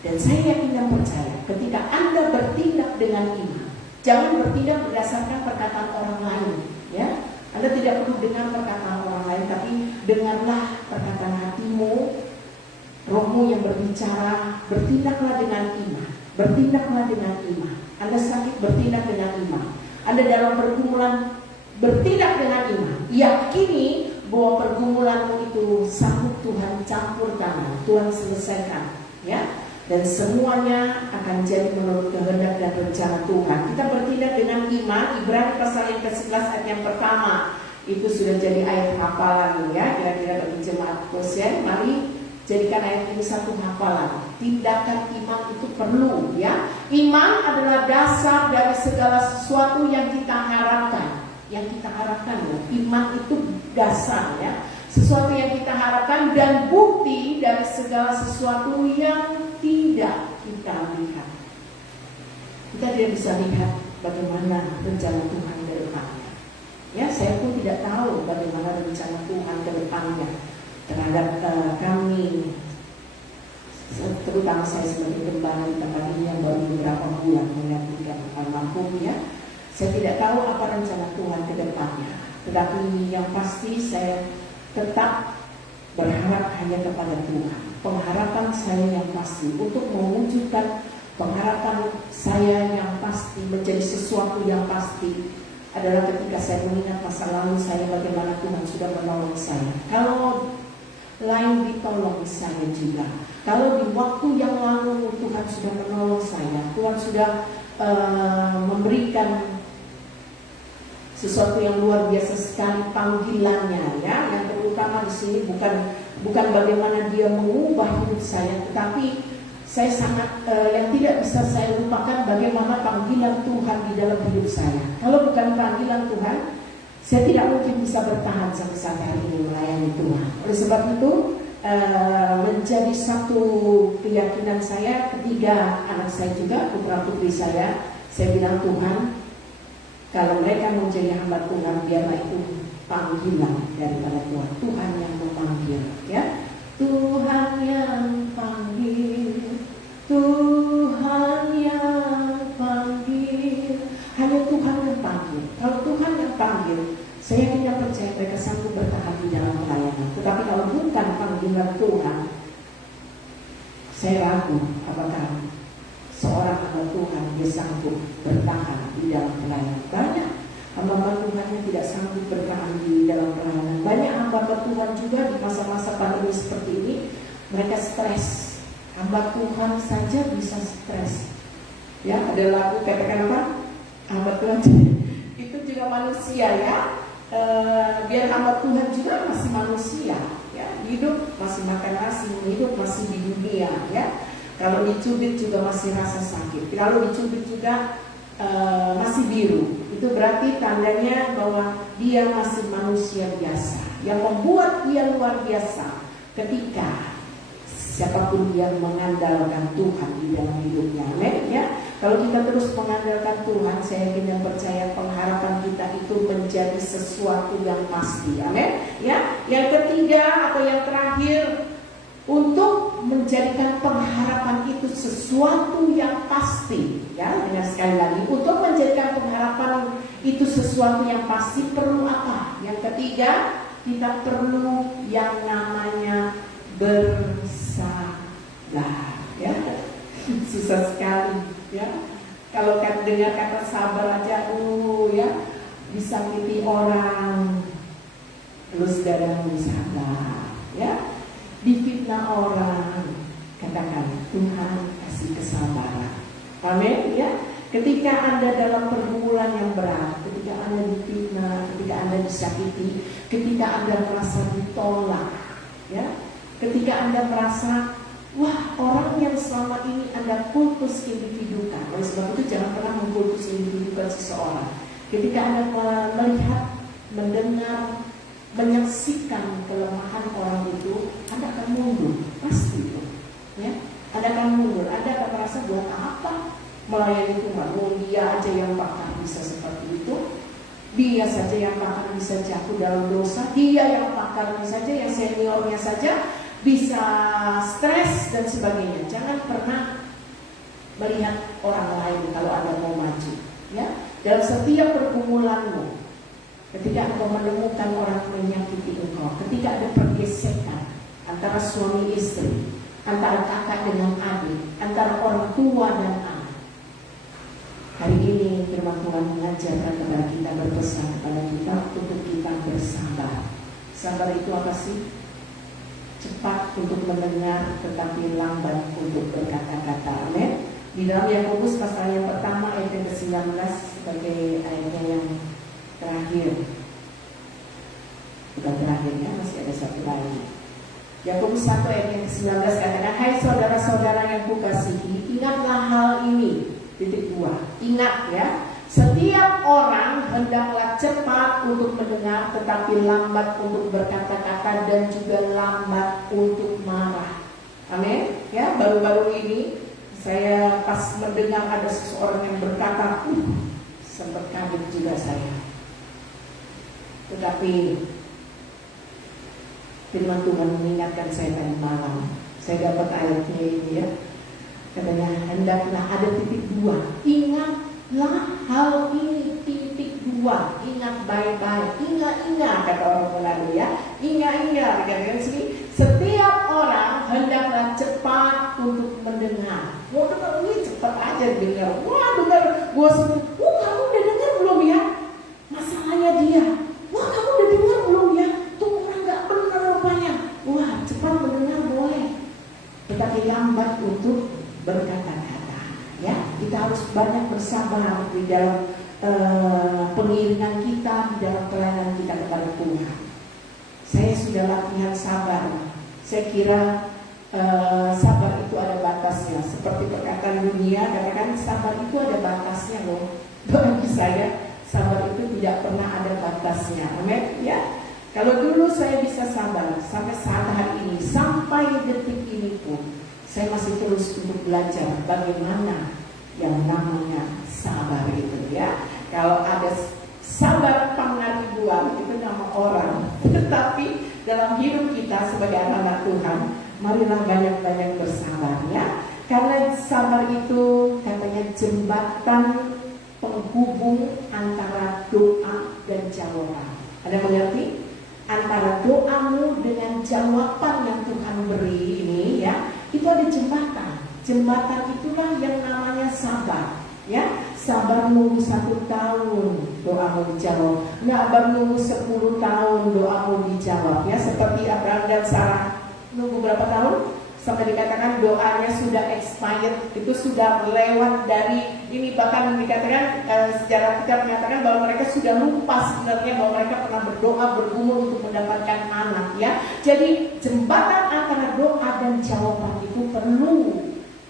Dan saya yakin dan percaya, ketika Anda bertindak dengan iman, jangan bertindak berdasarkan perkataan orang lain, ya. Anda tidak perlu dengar perkataan orang lain, tapi dengarlah perkataan hatimu, rohmu yang berbicara. Bertindaklah dengan iman, bertindaklah dengan iman. Anda sakit, bertindak dengan iman. Anda dalam pergumulan, bertindak dengan iman. Yakini bahwa pergumulanmu itu sanggup Tuhan campur tangan, Tuhan selesaikan, ya. Dan semuanya akan jadi menurut kehendak dan rencana Tuhan. Kita bertindak dengan iman. Ibrani pasal yang ke-11 ayat yang pertama itu sudah jadi ayat hafalan ya. Kira-kira bagi jemaat Kosen, mari jadikan ayat ini satu hafalan. Tindakan iman itu perlu ya. Iman adalah dasar dari segala sesuatu yang kita harapkan. Yang kita harapkan ya. Iman itu dasar ya. Sesuatu yang kita harapkan dan bukti dari segala sesuatu yang tidak kita lihat. Kita tidak bisa lihat bagaimana rencana Tuhan ke depannya. Ya, saya pun tidak tahu bagaimana rencana Tuhan ke depannya terhadap kami, terutama saya sebagai gembala di tempat ini yang baru beberapa bulan menggantikan almarhum ya. Saya tidak tahu apa rencana Tuhan ke depannya, tetapi yang pasti saya tetap berharap hanya kepada Tuhan. Pengharapan saya yang pasti untuk mewujudkan pengharapan saya yang pasti menjadi sesuatu yang pasti adalah ketika saya mengingat masa lalu saya, bagaimana Tuhan sudah menolong saya. Kalau lain ditolong saya juga, kalau di waktu yang lalu Tuhan sudah menolong saya, Tuhan sudah memberikan sesuatu yang luar biasa sekali panggilannya ya. Yang terutama di sini bukan bagaimana dia mengubah hidup saya, tetapi saya sangat yang tidak bisa saya lupakan bagaimana panggilan Tuhan di dalam hidup saya. Kalau bukan panggilan Tuhan, saya tidak mungkin bisa bertahan sampai saat hari ini melayani Tuhan. Oleh sebab itu menjadi satu keyakinan saya, ketiga anak saya juga, putra putri saya bilang, Tuhan, kalau mereka mau jadi hamba Tuhan, biarlah itu panggilan daripada Tuhan. Tuhan yang memanggil, ya. Tuhan yang panggil, Tuhan yang panggil. Hanya Tuhan yang panggil. Kalau Tuhan yang panggil, saya tidak percaya mereka sanggup bertahan di dalam pelayanan. Tetapi kalau bukan panggilan Tuhan, saya ragu apakah seorang hamba Tuhan dia sanggup bertahan di dalam pelayanan. Banyak hamba Tuhan yang tidak sanggup bertahan di dalam pelayanan. Banyak hamba Tuhan juga di masa-masa pandemi seperti ini, mereka stres. Hamba Tuhan saja bisa stres. Ya, ada lagu katakan apa? Hamba Tuhan itu juga manusia ya. Biar hamba Tuhan juga masih manusia ya. Hidup masih makan nasi, hidup masih di dunia ya. Kalau dicubit juga masih rasa sakit. Kalau dicubit juga masih biru. Itu berarti tandanya bahwa dia masih manusia biasa. Yang membuat dia luar biasa ketika siapapun yang mengandalkan Tuhan di dalam hidupnya. Amin ya. Kalau kita terus mengandalkan Tuhan, saya yakin dan percaya pengharapan kita itu menjadi sesuatu yang pasti. Amin ya. Yang ketiga atau yang terakhir, untuk menjadikan pengharapan itu sesuatu yang pasti, ya. Dengan sekali lagi, untuk menjadikan pengharapan itu sesuatu yang pasti perlu apa? Yang ketiga, kita perlu yang namanya bersabar, ya. Susah sekali, ya. Kalau kan dengar kata sabar aja, ya, disakiti orang, lu saudara sabar, ya. Difitnah orang, katakan Tuhan kasih kesabaran. Amin, ya. Ketika Anda dalam pergumulan yang berat, ketika Anda difitnah, ketika Anda disakiti, ketika Anda merasa ditolak, ya, ketika Anda merasa wah, orang yang selama ini Anda kultus individukan. Oleh sebab itu jangan pernah mengkultus individukan seseorang. Ketika Anda melihat, mendengar, menyaksikan kelemahan orang itu, Anda akan mundur, pasti itu, ya. Anda akan mundur, Anda akan merasa buat apa melayani Tuhan? Dia aja yang bahkan bisa seperti itu, dia saja yang bahkan bisa jatuh dalam dosa, dia yang bahkan saja, yang seniornya saja bisa stres dan sebagainya. Jangan pernah melihat orang lain kalau Anda mau maju, ya. Dalam setiap pergumulanmu, ketika engkau menemukan orang menyakiti engkau, ketika ada pergesekan antara suami istri, antara kakak dengan adik, antara orang tua dan anak. Hari ini firman Tuhan mengajarkan kepada kita, berpesan kepada kita untuk kita bersabar. Sabar itu apa sih? Cepat untuk mendengar tetapi lambat untuk berkata-kata. Amin. Di dalam Yakobus pasal yang pertama ayat yang ke-19 sebagai ayatnya yang terakhir, bukan terakhir, ya, masih ada satu lagi. Yakobus 1 ayat yang ke-19 katakan, hai saudara-saudara yang kukasihi, ingatlah hal ini. Titik 2. Ingat, ya, setiap orang hendaklah cepat untuk mendengar tetapi lambat untuk berkata-kata dan juga lambat untuk marah. Amin. Ya, baru-baru ini saya pas mendengar ada seseorang yang berkata, sempat kaget juga saya. Tetapi firman Tuhan mengingatkan saya tadi malam. Saya dapat ayatnya ini, ya. Katanya hendaklah ada titik 2. Ingatlah hal ini, titik 2. Ingat baik-baik. Ingat kata orang Melayu, ya. Ingat kata sini. Setiap orang hendaklah cepat untuk mendengar. Mau dengar ini cepat aja dengar. Wah, dengar. Gua sebut, kamu udah dengar belum, ya? Masalahnya dia. Wah, kamu udah dengar belum, ya? Tuh orang gak benar rupanya. Wah, cepat mendengar boleh, tetapi lambat untuk berkata-kata, ya. Kita harus banyak bersabar di dalam pengiringan kita, di dalam pelayanan kita kepada Tuhan. Saya sudah latihan sabar. Saya kira sabar itu ada batasnya. Seperti perkataan dunia, katakan sabar itu ada batasnya loh. Bagi saya sabar itu tidak pernah ada batasnya. Amin, ya. Kalau dulu saya bisa sabar sampai saat hari ini, sampai detik ini pun saya masih terus untuk belajar bagaimana yang namanya sabar itu, ya. Kalau ada sabar pangaribuan itu nama orang, tetapi dalam hidup kita sebagai anak-anak Tuhan, marilah banyak-banyak bersabar, ya. Karena sabar itu katanya jembatan penghubung antara doa dan jawaban. Ada mengerti? Antara doamu dengan jawaban yang Tuhan beri ini, ya, itu ada jembatan. Jembatan itulah yang namanya sabar, ya. Sabar nunggu 1 tahun doamu dijawab, nggak baru nunggu 10 tahun doamu dijawab, ya. Seperti Abraham dan Sarah nunggu berapa tahun sampai dikatakan doanya sudah expired, itu sudah lewat dari ini. Bahkan dikatakan sejarah kita menyatakan bahwa mereka sudah lupa sebenarnya bahwa mereka pernah berdoa bergumul untuk mendapatkan anak, ya. Jadi jembatan antara doa dan jawaban itu perlu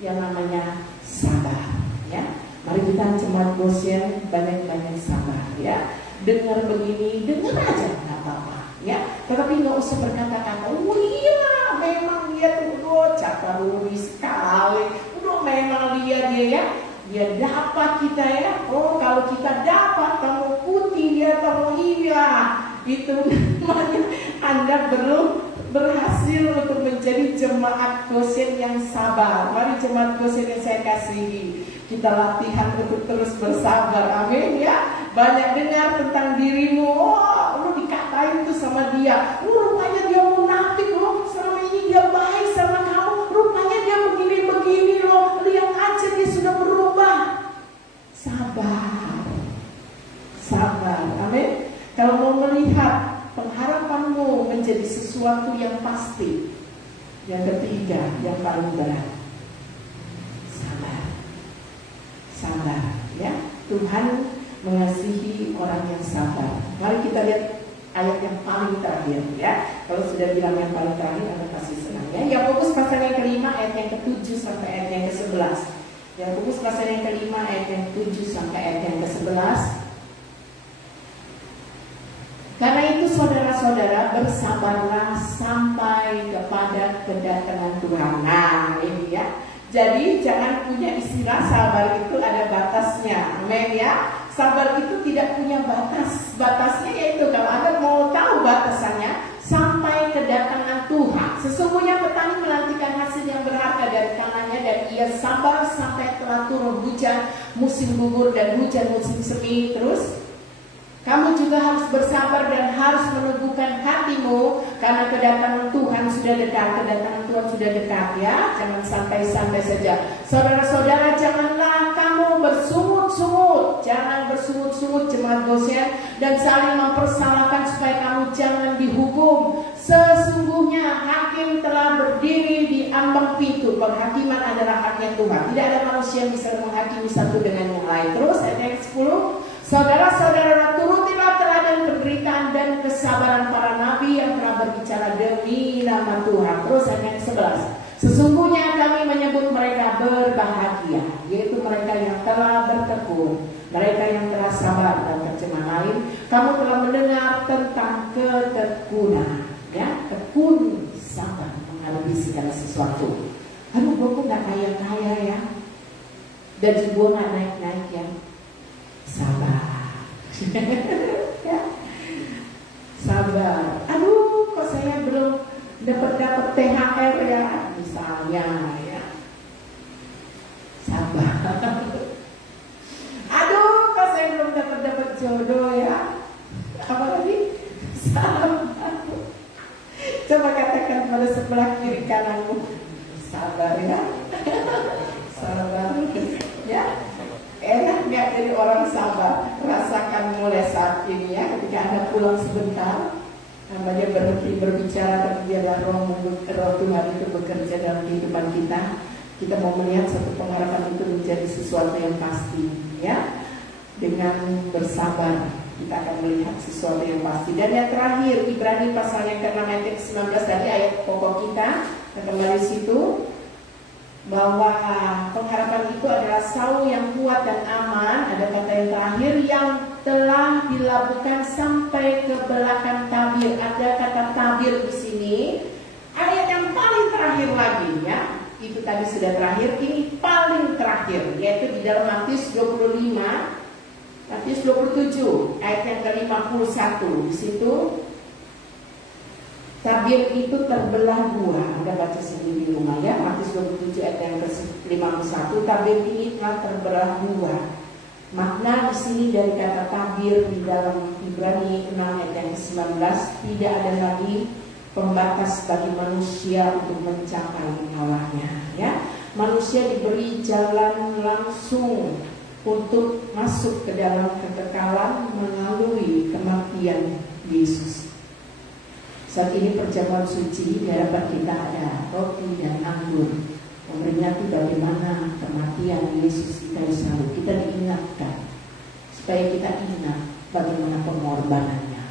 yang namanya sabar, ya. Mari kita jemaat Goshen banyak-banyak sabar, ya. Dengar begini, dengar aja nggak apa-apa, ya. Tetapi nggak usah berkata-kata, iya memang dia tuh cakaruri sekali, memang dia ya. Dia dapat kita, ya. Oh, kalau kita dapat kamu putih, ya, kamu iya. Itu namanya Anda belum berhasil untuk menjadi jemaat Goshen yang sabar. Mari jemaat Goshen yang saya kasihi, kita latihan untuk terus bersabar. Amin ya. Banyak dengar tentang dirimu, oh lu dikatain tuh sama dia, rupanya dia munafik loh, selama ini dia baik sama kamu, rupanya dia begini-begini loh, lihat aja dia sudah berubah. Sabar, sabar, amin. Kalau mau melihat pengharapanmu menjadi sesuatu yang pasti, yang ketiga, yang paling berat, sabar, sabar, ya. Tuhan mengasihi orang yang sabar. Mari kita lihat ayat yang paling terakhir, ya. Kalau sudah bilang yang paling terakhir, Anda pasti senang, ya. Yakobus pasal yang kelima ayat yang ke-7 sampai ayat yang ke-11. Yakobus pasal yang kelima ayat yang ke-7 sampai ayat yang ke-11. Karena itu saudara-saudara, bersabarlah sampai kepada kedatangan Tuhan. Nah, ini ya. Jadi jangan punya istilah sabar itu ada batasnya. Amin ya. Sabar itu tidak punya batas. Batasnya yaitu kalau Anda mau tahu batasannya, sampai kedatangan Tuhan. Sesungguhnya petani menantikan hasil yang berharga dari tanahnya, dan ia sabar sampai telah turun hujan musim gugur dan hujan musim semi. Terus kamu juga harus bersabar dan harus meneguhkan hatimu, karena kedatangan Tuhan sudah dekat. Kedatangan Tuhan sudah dekat, ya. Jangan santai-santai saja. Saudara-saudara, janganlah kamu bersungut-sungut. Jangan bersungut-sungut jemaat Goshen dan saling mempersalahkan supaya kamu jangan dihukum. Sesungguhnya hakim telah berdiri di ambang pintu. Penghakiman adalah haknya Tuhan. Tidak ada manusia yang bisa menghakimi satu dengan yang lain. Terus ayat 10. Saudara-saudara, turutilah teladan penderitaan dan kesabaran para nabi yang telah berbicara demi nama Tuhan. Terus ayat yang 11. Sesungguhnya kami menyebut mereka berbahagia, yaitu mereka yang telah bertekun, mereka yang telah sabar. Dan terjemah lain, kamu telah mendengar tentang ketekunan, ya, tekun sabar menghadapi segala sesuatu. Aduh, gue kok gak kaya-kaya ya, dan gue gak naik-naik ya. Sabar. Ya. Sabar. Aduh, kok saya belum dapat THR ya, misalnya ya. Sabar. Aduh, kok saya belum dapat jodoh ya. Apa lagi? Sabar. Coba katakan pada sebelah kiri kananmu, sabar ya. Sabar. Ya. Enak gak jadi orang sabar? Rasakan mulai saat ini ya, ketika Anda pulang sebentar, namanya berhenti berbicara, tapi biarlah roh Tuhan itu bekerja dalam kehidupan kita. Kita mau melihat satu pengharapan itu menjadi sesuatu yang pasti, ya. Dengan bersabar kita akan melihat sesuatu yang pasti. Dan yang terakhir, Ibrani pasal yang ke-6 ayat 19 tadi, ayat pokok kita kembali situ, bahwa pengharapan itu adalah sauh yang kuat dan aman. Ada kata yang terakhir, yang telah dilakukan sampai ke belakang tabir. Ada kata tabir di sini. Ayat yang paling terakhir lagi, ya. Itu tadi sudah terakhir, ini paling terakhir, yaitu di dalam Matius 25, Matius 27 ayat yang ke-51. Di situ tabir itu terbelah dua. Anda baca sendiri di rumah ya. Matius 27 ayat yang ke-51. Tabir ini telah terbelah dua. Makna di sini dari kata tabir di dalam Ibrani 6 ayat yang ke-19, tidak ada lagi pembatas bagi manusia untuk mencapai Allahnya, ya. Manusia diberi jalan langsung untuk masuk ke dalam kekekalan melalui kematian Yesus. Saat ini perjamuan suci di hadapan kita ada roti dan anggur, memperingati bagaimana kematian Yesus di kayu salib. Kita diingatkan supaya kita ingat bagaimana pengorbanannya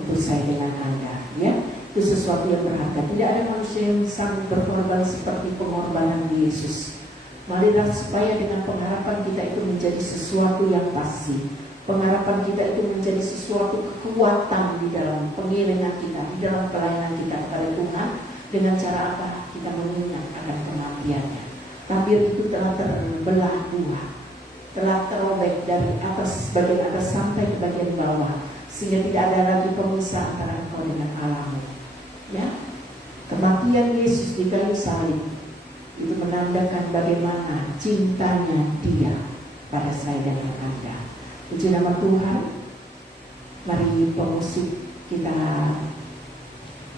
untuk saya dengan Anda, ya. Itu sesuatu yang berharga. Tidak ada manusia yang sanggup berkorban seperti pengorbanan Yesus. Marilah supaya dengan pengharapan kita itu menjadi sesuatu yang pasti. Pengharapan kita itu menjadi sesuatu kekuatan di dalam pengiringan kita, di dalam pelayanan kita kepada Tuhan. Dengan cara apa? Kita mengingat akan kematiannya. Tabir itu telah terbelah dua, telah terobek dari atas bagian atas sampai ke bagian bawah, sehingga tidak ada lagi pemisah antara engkau dengan Allahmu. Ya, Yesus di kayu salib itu menandakan bagaimana cintanya Dia pada saya dan Anda. Puji nama Tuhan. Mari pemusik kita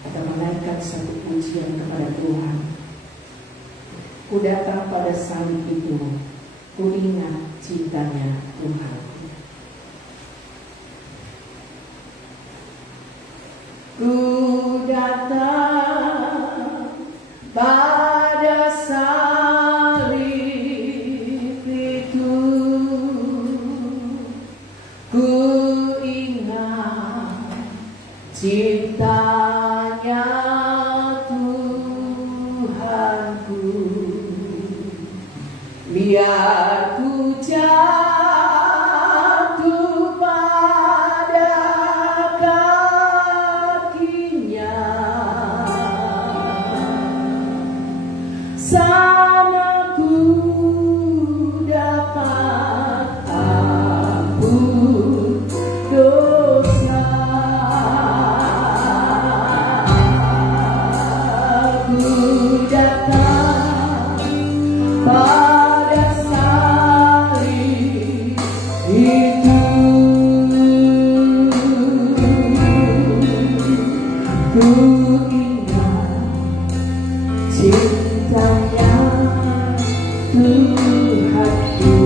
akan menaikkan satu pujian kepada Tuhan. Ku datang pada salib itu, ku ingat cintanya Tuhan. Ku datang pada salib itu, ku ingat cintanya Tuhanku. Biar ku jatuh pada kakinya, sana ku dapat ampun dosa. Ku datang pada salib itu, ku ingat cintanya Tuhanku.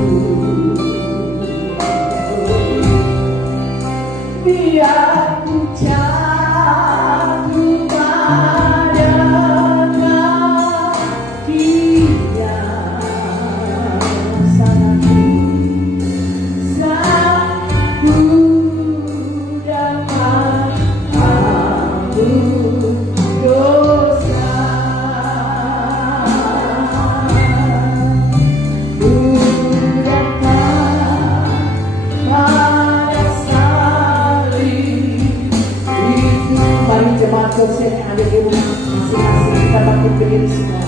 Biar ku jatuh pada kakinya, sana ku dapat ampun dosa. Ku datang pada salib itu. Mari jemaat konsen yang ada di rumah masing-masing kita bangkit berdiri semua.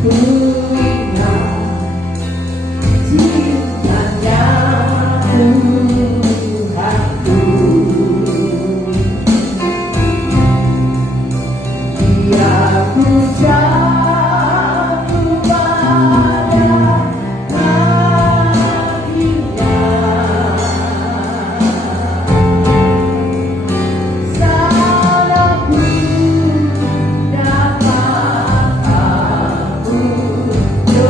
Ku ingat cintanya Tuhanku. Biar ku jatuh pada kakinya, sana ku dapat ampun dosa.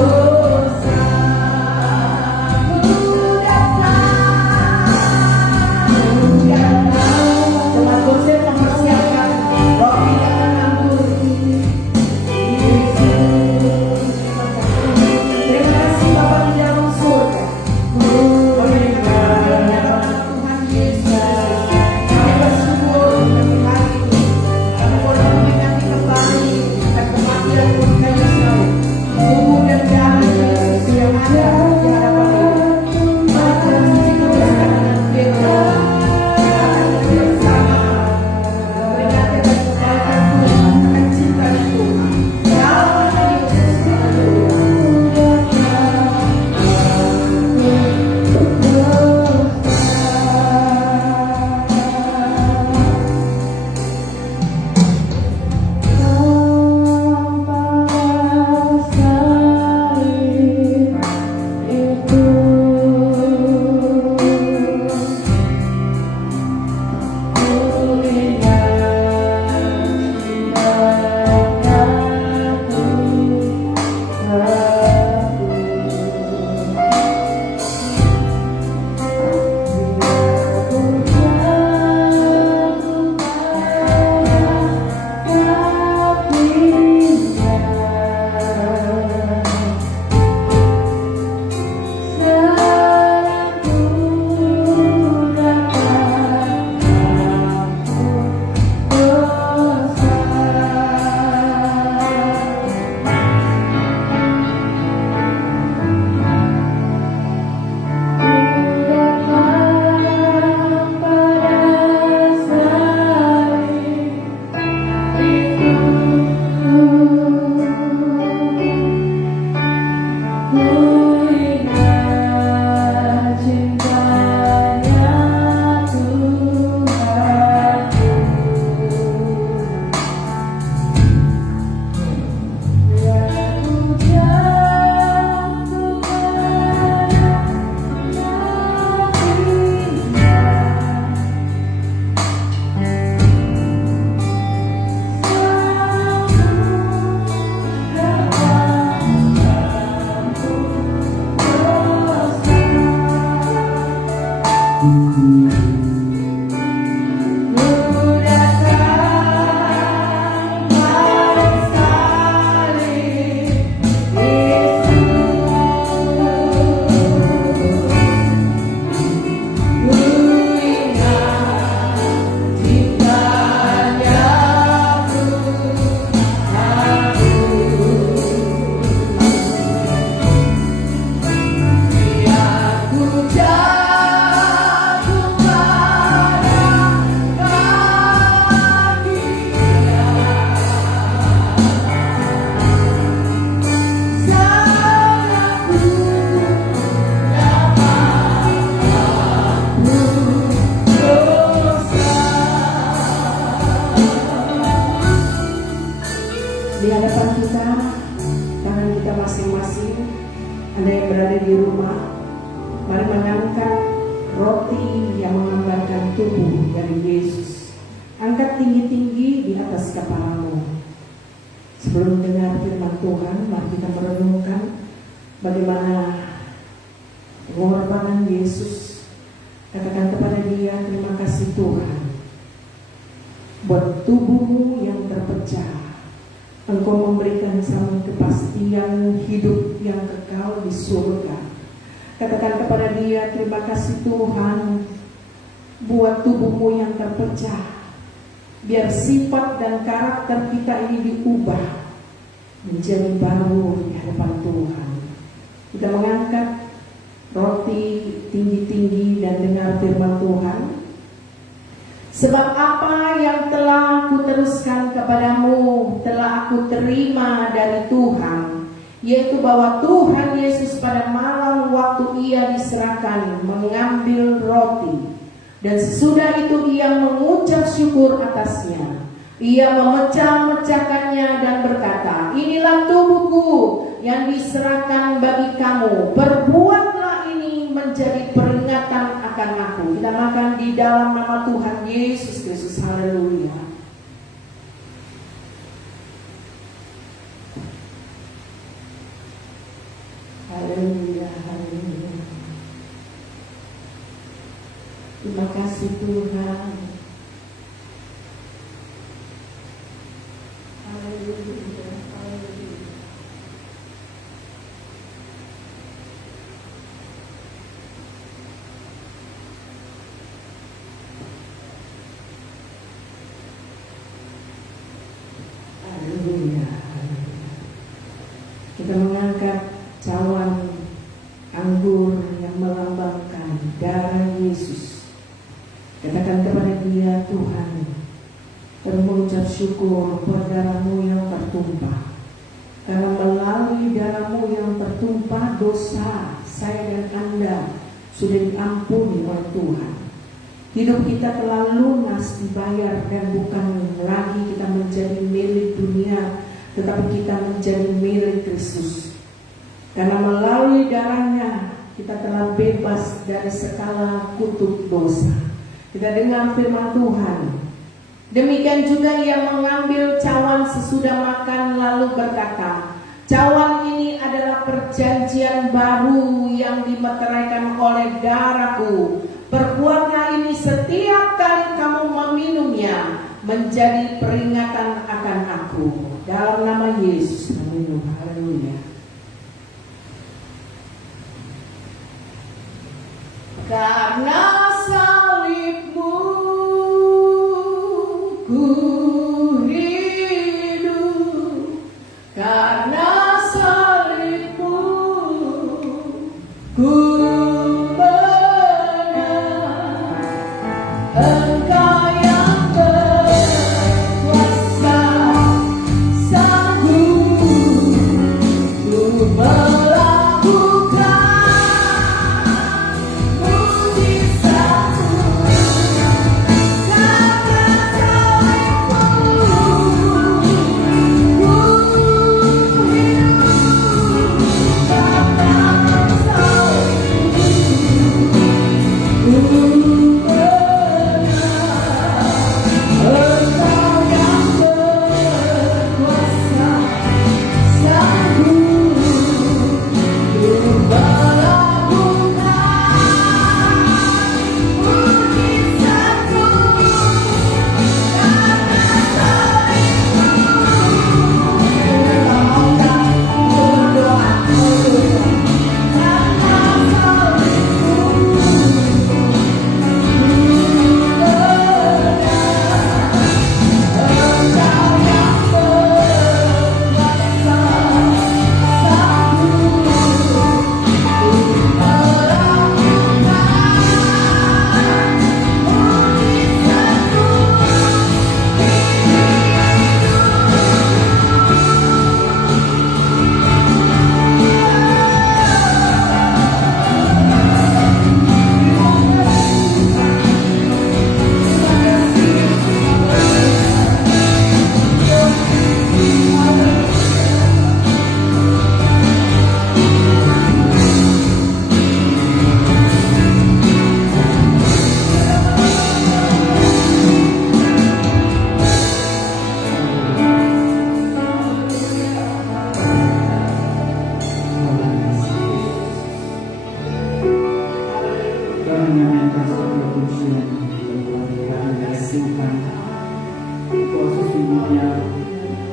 Di hadapan kita, tangan kita masing-masing, Anda yang berada di rumah, mari mengangkat roti yang menggambarkan tubuh dari Yesus. Angkat tinggi-tinggi di atas kepalamu. Sebelum dengar firman Tuhan, mari kita merenungkan bagaimana pengorbanan Yesus. Katakan kepada Dia, terima kasih Tuhan buat tubuhmu yang terpecah. Engkau memberikan sama kepastian hidup yang kekal di surga. Katakan kepada Dia, terima kasih Tuhan buat tubuhmu yang terpecah. Biar sifat dan karakter kita ini diubah menjadi baru di hadapan Tuhan. Kita mengangkat roti tinggi-tinggi dan dengar firman Tuhan. Sebab apa yang telah aku teruskan kepadamu telah aku terima dari Tuhan, yaitu bahwa Tuhan Yesus pada malam waktu Ia diserahkan mengambil roti, dan sesudah itu Ia mengucap syukur atasnya. Ia memecah-mecahkannya dan berkata, inilah tubuhku yang diserahkan bagi kamu. Perbuatlah ini menjadi peringatan akan aku. Kita makan di dalam nama Tuhan Yesus Kristus. Haleluya. Haleluya, haleluya. Terima kasih Tuhan. Haleluya, haleluya. Haleluya. Kita mengangkat cawan anggur yang melambangkan darah Yesus. Katakan kepada Dia, Tuhan, mengucap syukur buat darah-Mu yang tertumpah. Karena melalui darah-Mu yang tertumpah, dosa saya dan Anda sudah diampuni oleh Tuhan. Hidup kita telah lunas dibayar, dan bukan lagi kita menjadi milik dunia, tetapi kita menjadi milik Kristus. Karena melalui darahnya kita telah bebas dari segala kutuk dosa. Kita dengar firman Tuhan. Demikian juga Ia mengambil cawan sesudah makan lalu berkata, cawan ini adalah perjanjian baru yang dimeteraikan oleh darahku. Perbuatlah ini setiap kali kamu meminumnya menjadi peringatan akan aku. Dalam nama Yesus. Haleluya. Karena salibmu ku hidup, karena salibmu ku menang. Engkau yang berkuasa, sanggup untuk melakukan mujizat.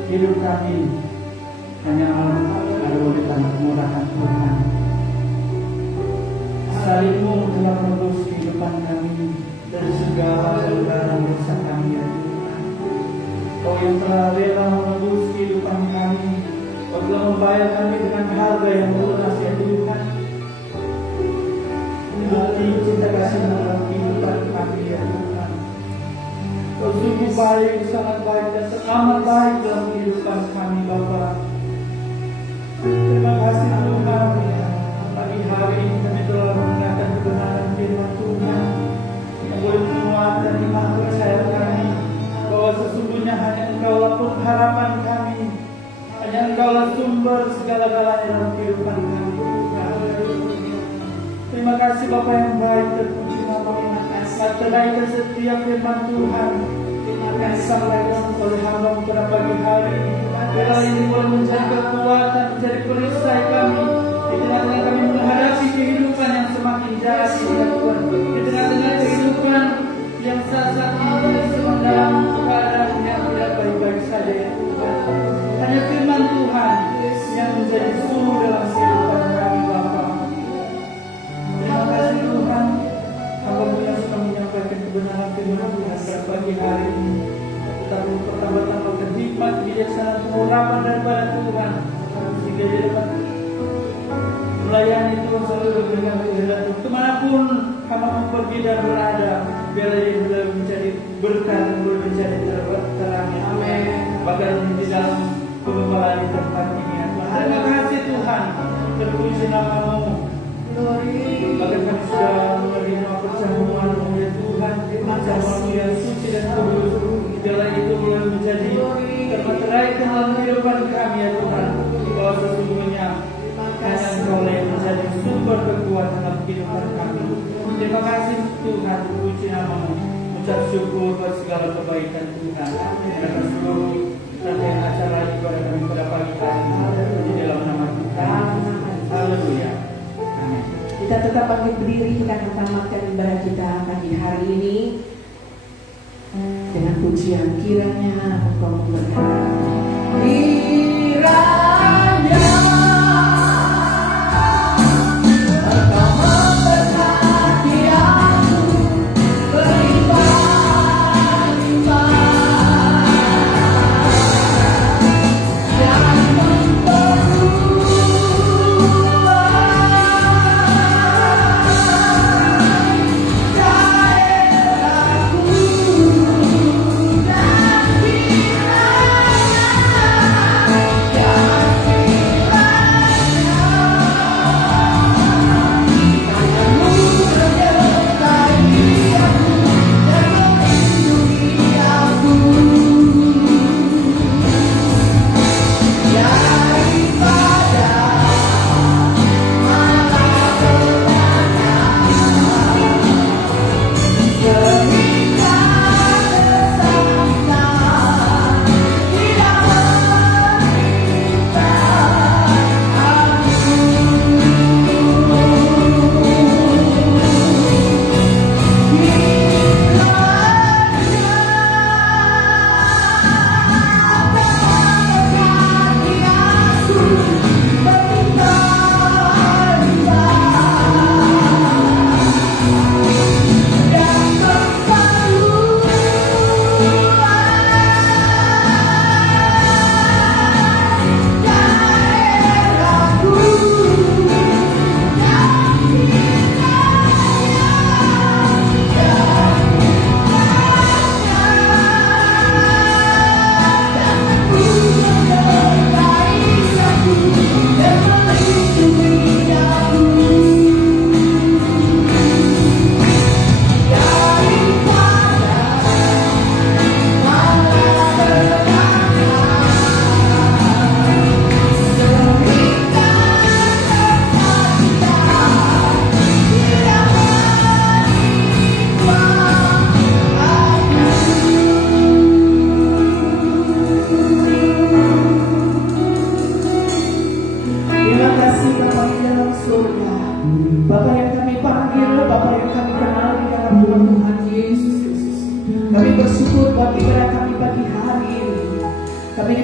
hidup kami hanya ada oleh karena kemurahan Tuhan. Salib-Mu telah menebus kehidupan kami dari segala pelanggaran dosa kami ya Tuhan. Kau yang telah rela menebus kehidupan kami, Kau telah membayar kami dengan harga yang lunas ya Tuhan. Bukti cinta kasih-Mu dalam kehidupan kami ya Tuhan. Kau sungguh baik, sangat baik dan amat baik dalam kehidupan kami Bapa. Terima kasih Tuhan. Pagi hari ini kami telah mendengarkan kebenaran firman Tuhan yang boleh menguatkan iman percaya kami bahwa sesungguhnya hanya Engkaulah pengharapan kami, hanya Engkaulah sumber segala-galanya dalam kehidupan kami Tuhan. Terima kasih Bapa yang baik, terpuji nama-Mu. Materai dan setiap firman Tuhan yang disampaikan oleh hamba pada pagi hari biarlah ini boleh menjadi kekuatan, menjadi perisai kami di tengah-tengah kami menghadapi kehidupan yang semakin jahat ya Tuhan, di tengah-tengah kehidupan yang saat ini sedang dalam keadaan yang tidak baik-baik saja ya Tuhan. Hanya firman Tuhan yang menjadi suluh dalam kehidupan kami Bapa. Terima kasih Tuhan, hamba-Mu yang sudah menyampaikan kebenaran firman Tuhan pada pagi hari ini. Tetapi bertambah-tambahkan hikmat, kebijaksanaan, pengurapan daripada Tuhan sehingga dia dapat melayani Tuhan selalu dengan kehendak Tuhan. Kemanapun hamba-Mu pergi dan berada, biarlah dia boleh menjadi berkat, boleh menjadi terang. Amin. Bahkan di dalam pengembalaan di tempat ini ya Tuhan. Terima kasih Tuhan, terpuji nama-Mu. Bahkan kami sudah menerima perjamuan oleh Tuhan, perjamuan yang suci dan kudus. Biarlah itu boleh menjadi termaterai dalam kehidupan kami ya Tuhan, bahwa sesungguhnya hanya Engkau yang menjadi sumber kekuatan dalam kehidupan kami. Terima kasih Tuhan, puji nama-Mu. Ucap syukur buat segala kebaikan Tuhan. Dan seluruh rangkaian acara ibadah kami pada pagi hari ini di dalam nama Tuhan. Haleluya. Kita tetap bangkit berdiri, kita akan tamatkan ibadah kita pagi hari ini dengan pujian kiranya Engkau memberkati. Kiranya Engkau memberkati aku berlimpah-limpah dan memperluas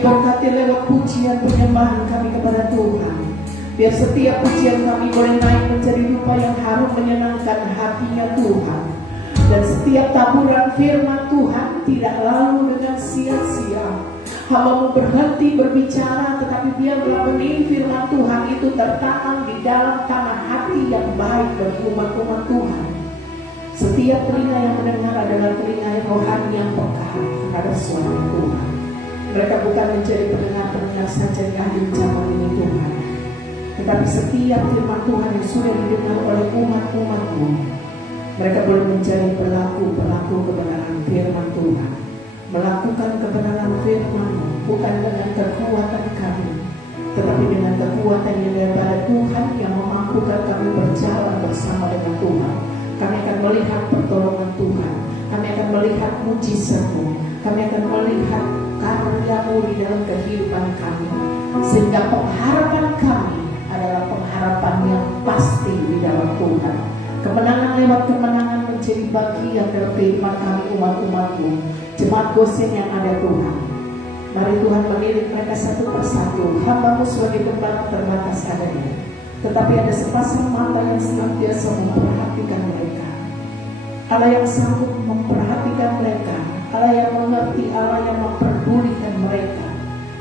berkati lewat pujian penyembahan kami kepada Tuhan. Biar setiap pujian kami boleh naik menjadi rupa yang harum menyenangkan hatinya Tuhan. Dan setiap taburan firman Tuhan tidak lalu dengan sia-sia. Hamba-Mu berhenti berbicara, tetapi biarlah benih firman Tuhan itu tertanam di dalam tanah hati yang baik bagi umat-umat Tuhan. Setiap telinga yang mendengar adalah telinga yang rohani yang peka terhadap suara Tuhan. Mereka bukan menjadi pendengar-pendengar saja yang ahli zaman ini Tuhan, tetapi setiap firman Tuhan yang sudah didengar oleh umat-umat-Mu, mereka boleh menjadi pelaku-pelaku kebenaran firman Tuhan. Melakukan kebenaran firman-Mu bukan dengan kekuatan kami, tetapi dengan kekuatan yang daripada Tuhan yang memampukan kami berjalan bersama dengan Tuhan. Kami akan melihat pertolongan Tuhan, kami akan melihat mujizat-Mu, kami akan melihat karya-Mu di dalam kehidupan kami, sehingga pengharapan kami adalah pengharapan yang pasti di dalam Tuhan. Kemenangan lewat kemenangan menjadi bagian dalam kehidupan kami umat-umat-Mu, jemaat Gosen yang ada Tuhan. Mari Tuhan melirik mereka satu persatu. Hamba-Mu sebagai pembala terbatas adanya, tetapi ada sepasang mata yang senantiasa memperhatikan mereka. Allah yang sanggup memperhatikan mereka, Allah yang mengerti, Allah yang memperdulikan mereka.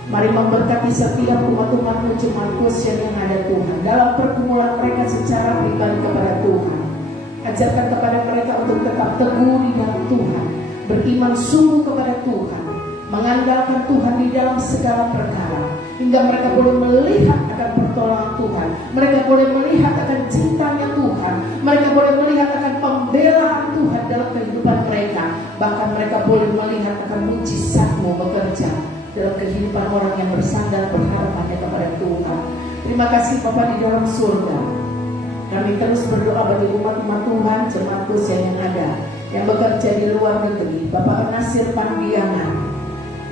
Mari memberkati setiap umat-umat-Mu jemaat Gosen yang ada Tuhan, dalam pergumulan mereka secara pribadi kepada Tuhan. Ajarkan kepada mereka untuk tetap teguh di dalam Tuhan, beriman sungguh kepada Tuhan, mengandalkan Tuhan di dalam segala perkara, hingga mereka boleh melihat akan pertolongan Tuhan, mereka boleh melihat akan cintanya Tuhan, mereka boleh melihat akan pembelaan Tuhan dalam kehidupan mereka, bahkan mereka boleh melihat akan mujizat-Mu bekerja dalam kehidupan orang yang bersandar berharapannya kepada Tuhan. Terima kasih Bapa di dalam surga. Kami terus berdoa bagi umat-umat Tuhan, jemaat Gosen yang ada, yang bekerja di luar negeri. Bapak Nasir Pandiangan,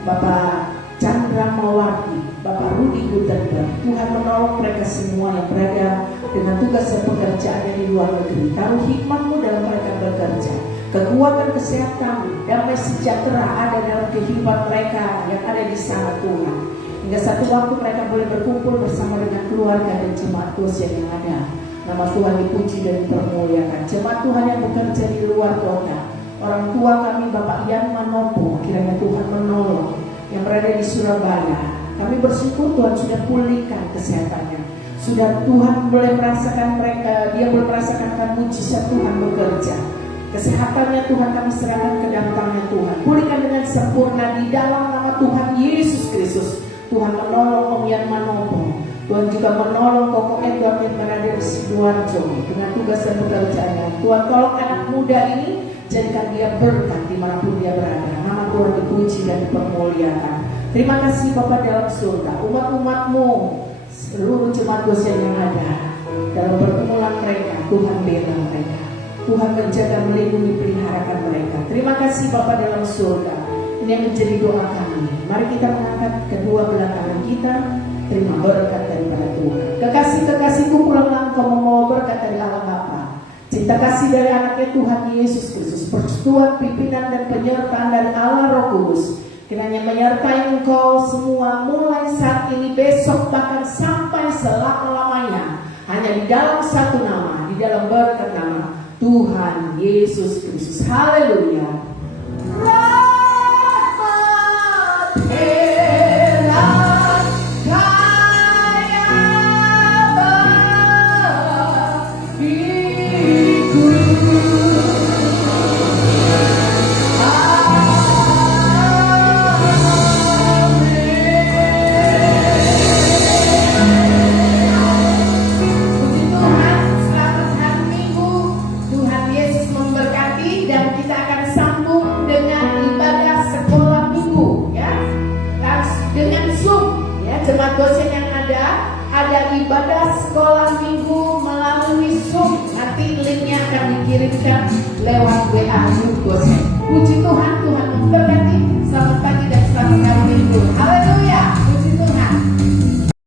Bapak Chandra Mawardi, Bapak Rudi Gutenberg. Tuhan menolong mereka semua yang berada dengan tugas dan pekerjaannya di luar negeri. Taruh hikmat-Mu dalam mereka bekerja. Kekuatan kesehatan, damai sejahtera ada dalam kehidupan mereka yang ada di sana Tuhan. Hingga satu waktu mereka boleh berkumpul bersama dengan keluarga dan jemaat Gosen yang ada. Nama Tuhan dipuji dan dipermuliakan. Jemaat Tuhan yang bekerja di luar kota, orang tua kami Bapak Yan Manopo, kiranya Tuhan menolong, yang berada di Surabaya. Kami bersyukur Tuhan sudah pulihkan kesehatannya. Sudah Tuhan boleh merasakan mereka, dia boleh merasakan mujizat Tuhan bekerja. Kesehatannya Tuhan kami serahkan ke dalam tangan Tuhan. Pulihkan dengan sempurna di dalam nama Tuhan Yesus Kristus. Tuhan menolong Om Yan Manopo. Tuhan juga menolong Koko Edward yang berada di Sidoarjo dengan tugas dan pekerjaannya. Tuhan tolong anak muda ini, jadikan dia berkat dimanapun dia berada. Nama Tuhan dipuji dan dipermuliakan. Terima kasih Bapa dalam surga. Umat-umat-Mu, seluruh jemaat Gosen yang ada, dalam pergumulan mereka, Tuhan bela mereka. Tuhan menjaga, melindungi, peliharakan mereka. Terima kasih Bapa dalam surga. Ini yang menjadi doa kami. Mari kita mengangkat kedua belah tangan kita. Terima berkat daripada Tuhan. Kekasih-kekasihku, pulanglah engkau membawa berkat dari Allah Bapa, cinta kasih dari anaknya Tuhan Yesus Kristus, persetujuan pimpinan dan penyertaan dari Allah Roh Kudus, kiranya menyertai engkau semua mulai saat ini, besok, bahkan sampai selama-lamanya, hanya di dalam satu nama, di dalam berkat nama Tuhan Yesus Kristus. Haleluya. Gosen yang ada ibadah sekolah minggu melalui Zoom. Nanti linknya akan dikirimkan lewat WA Gosen. Puji Tuhan, Tuhan memberkati.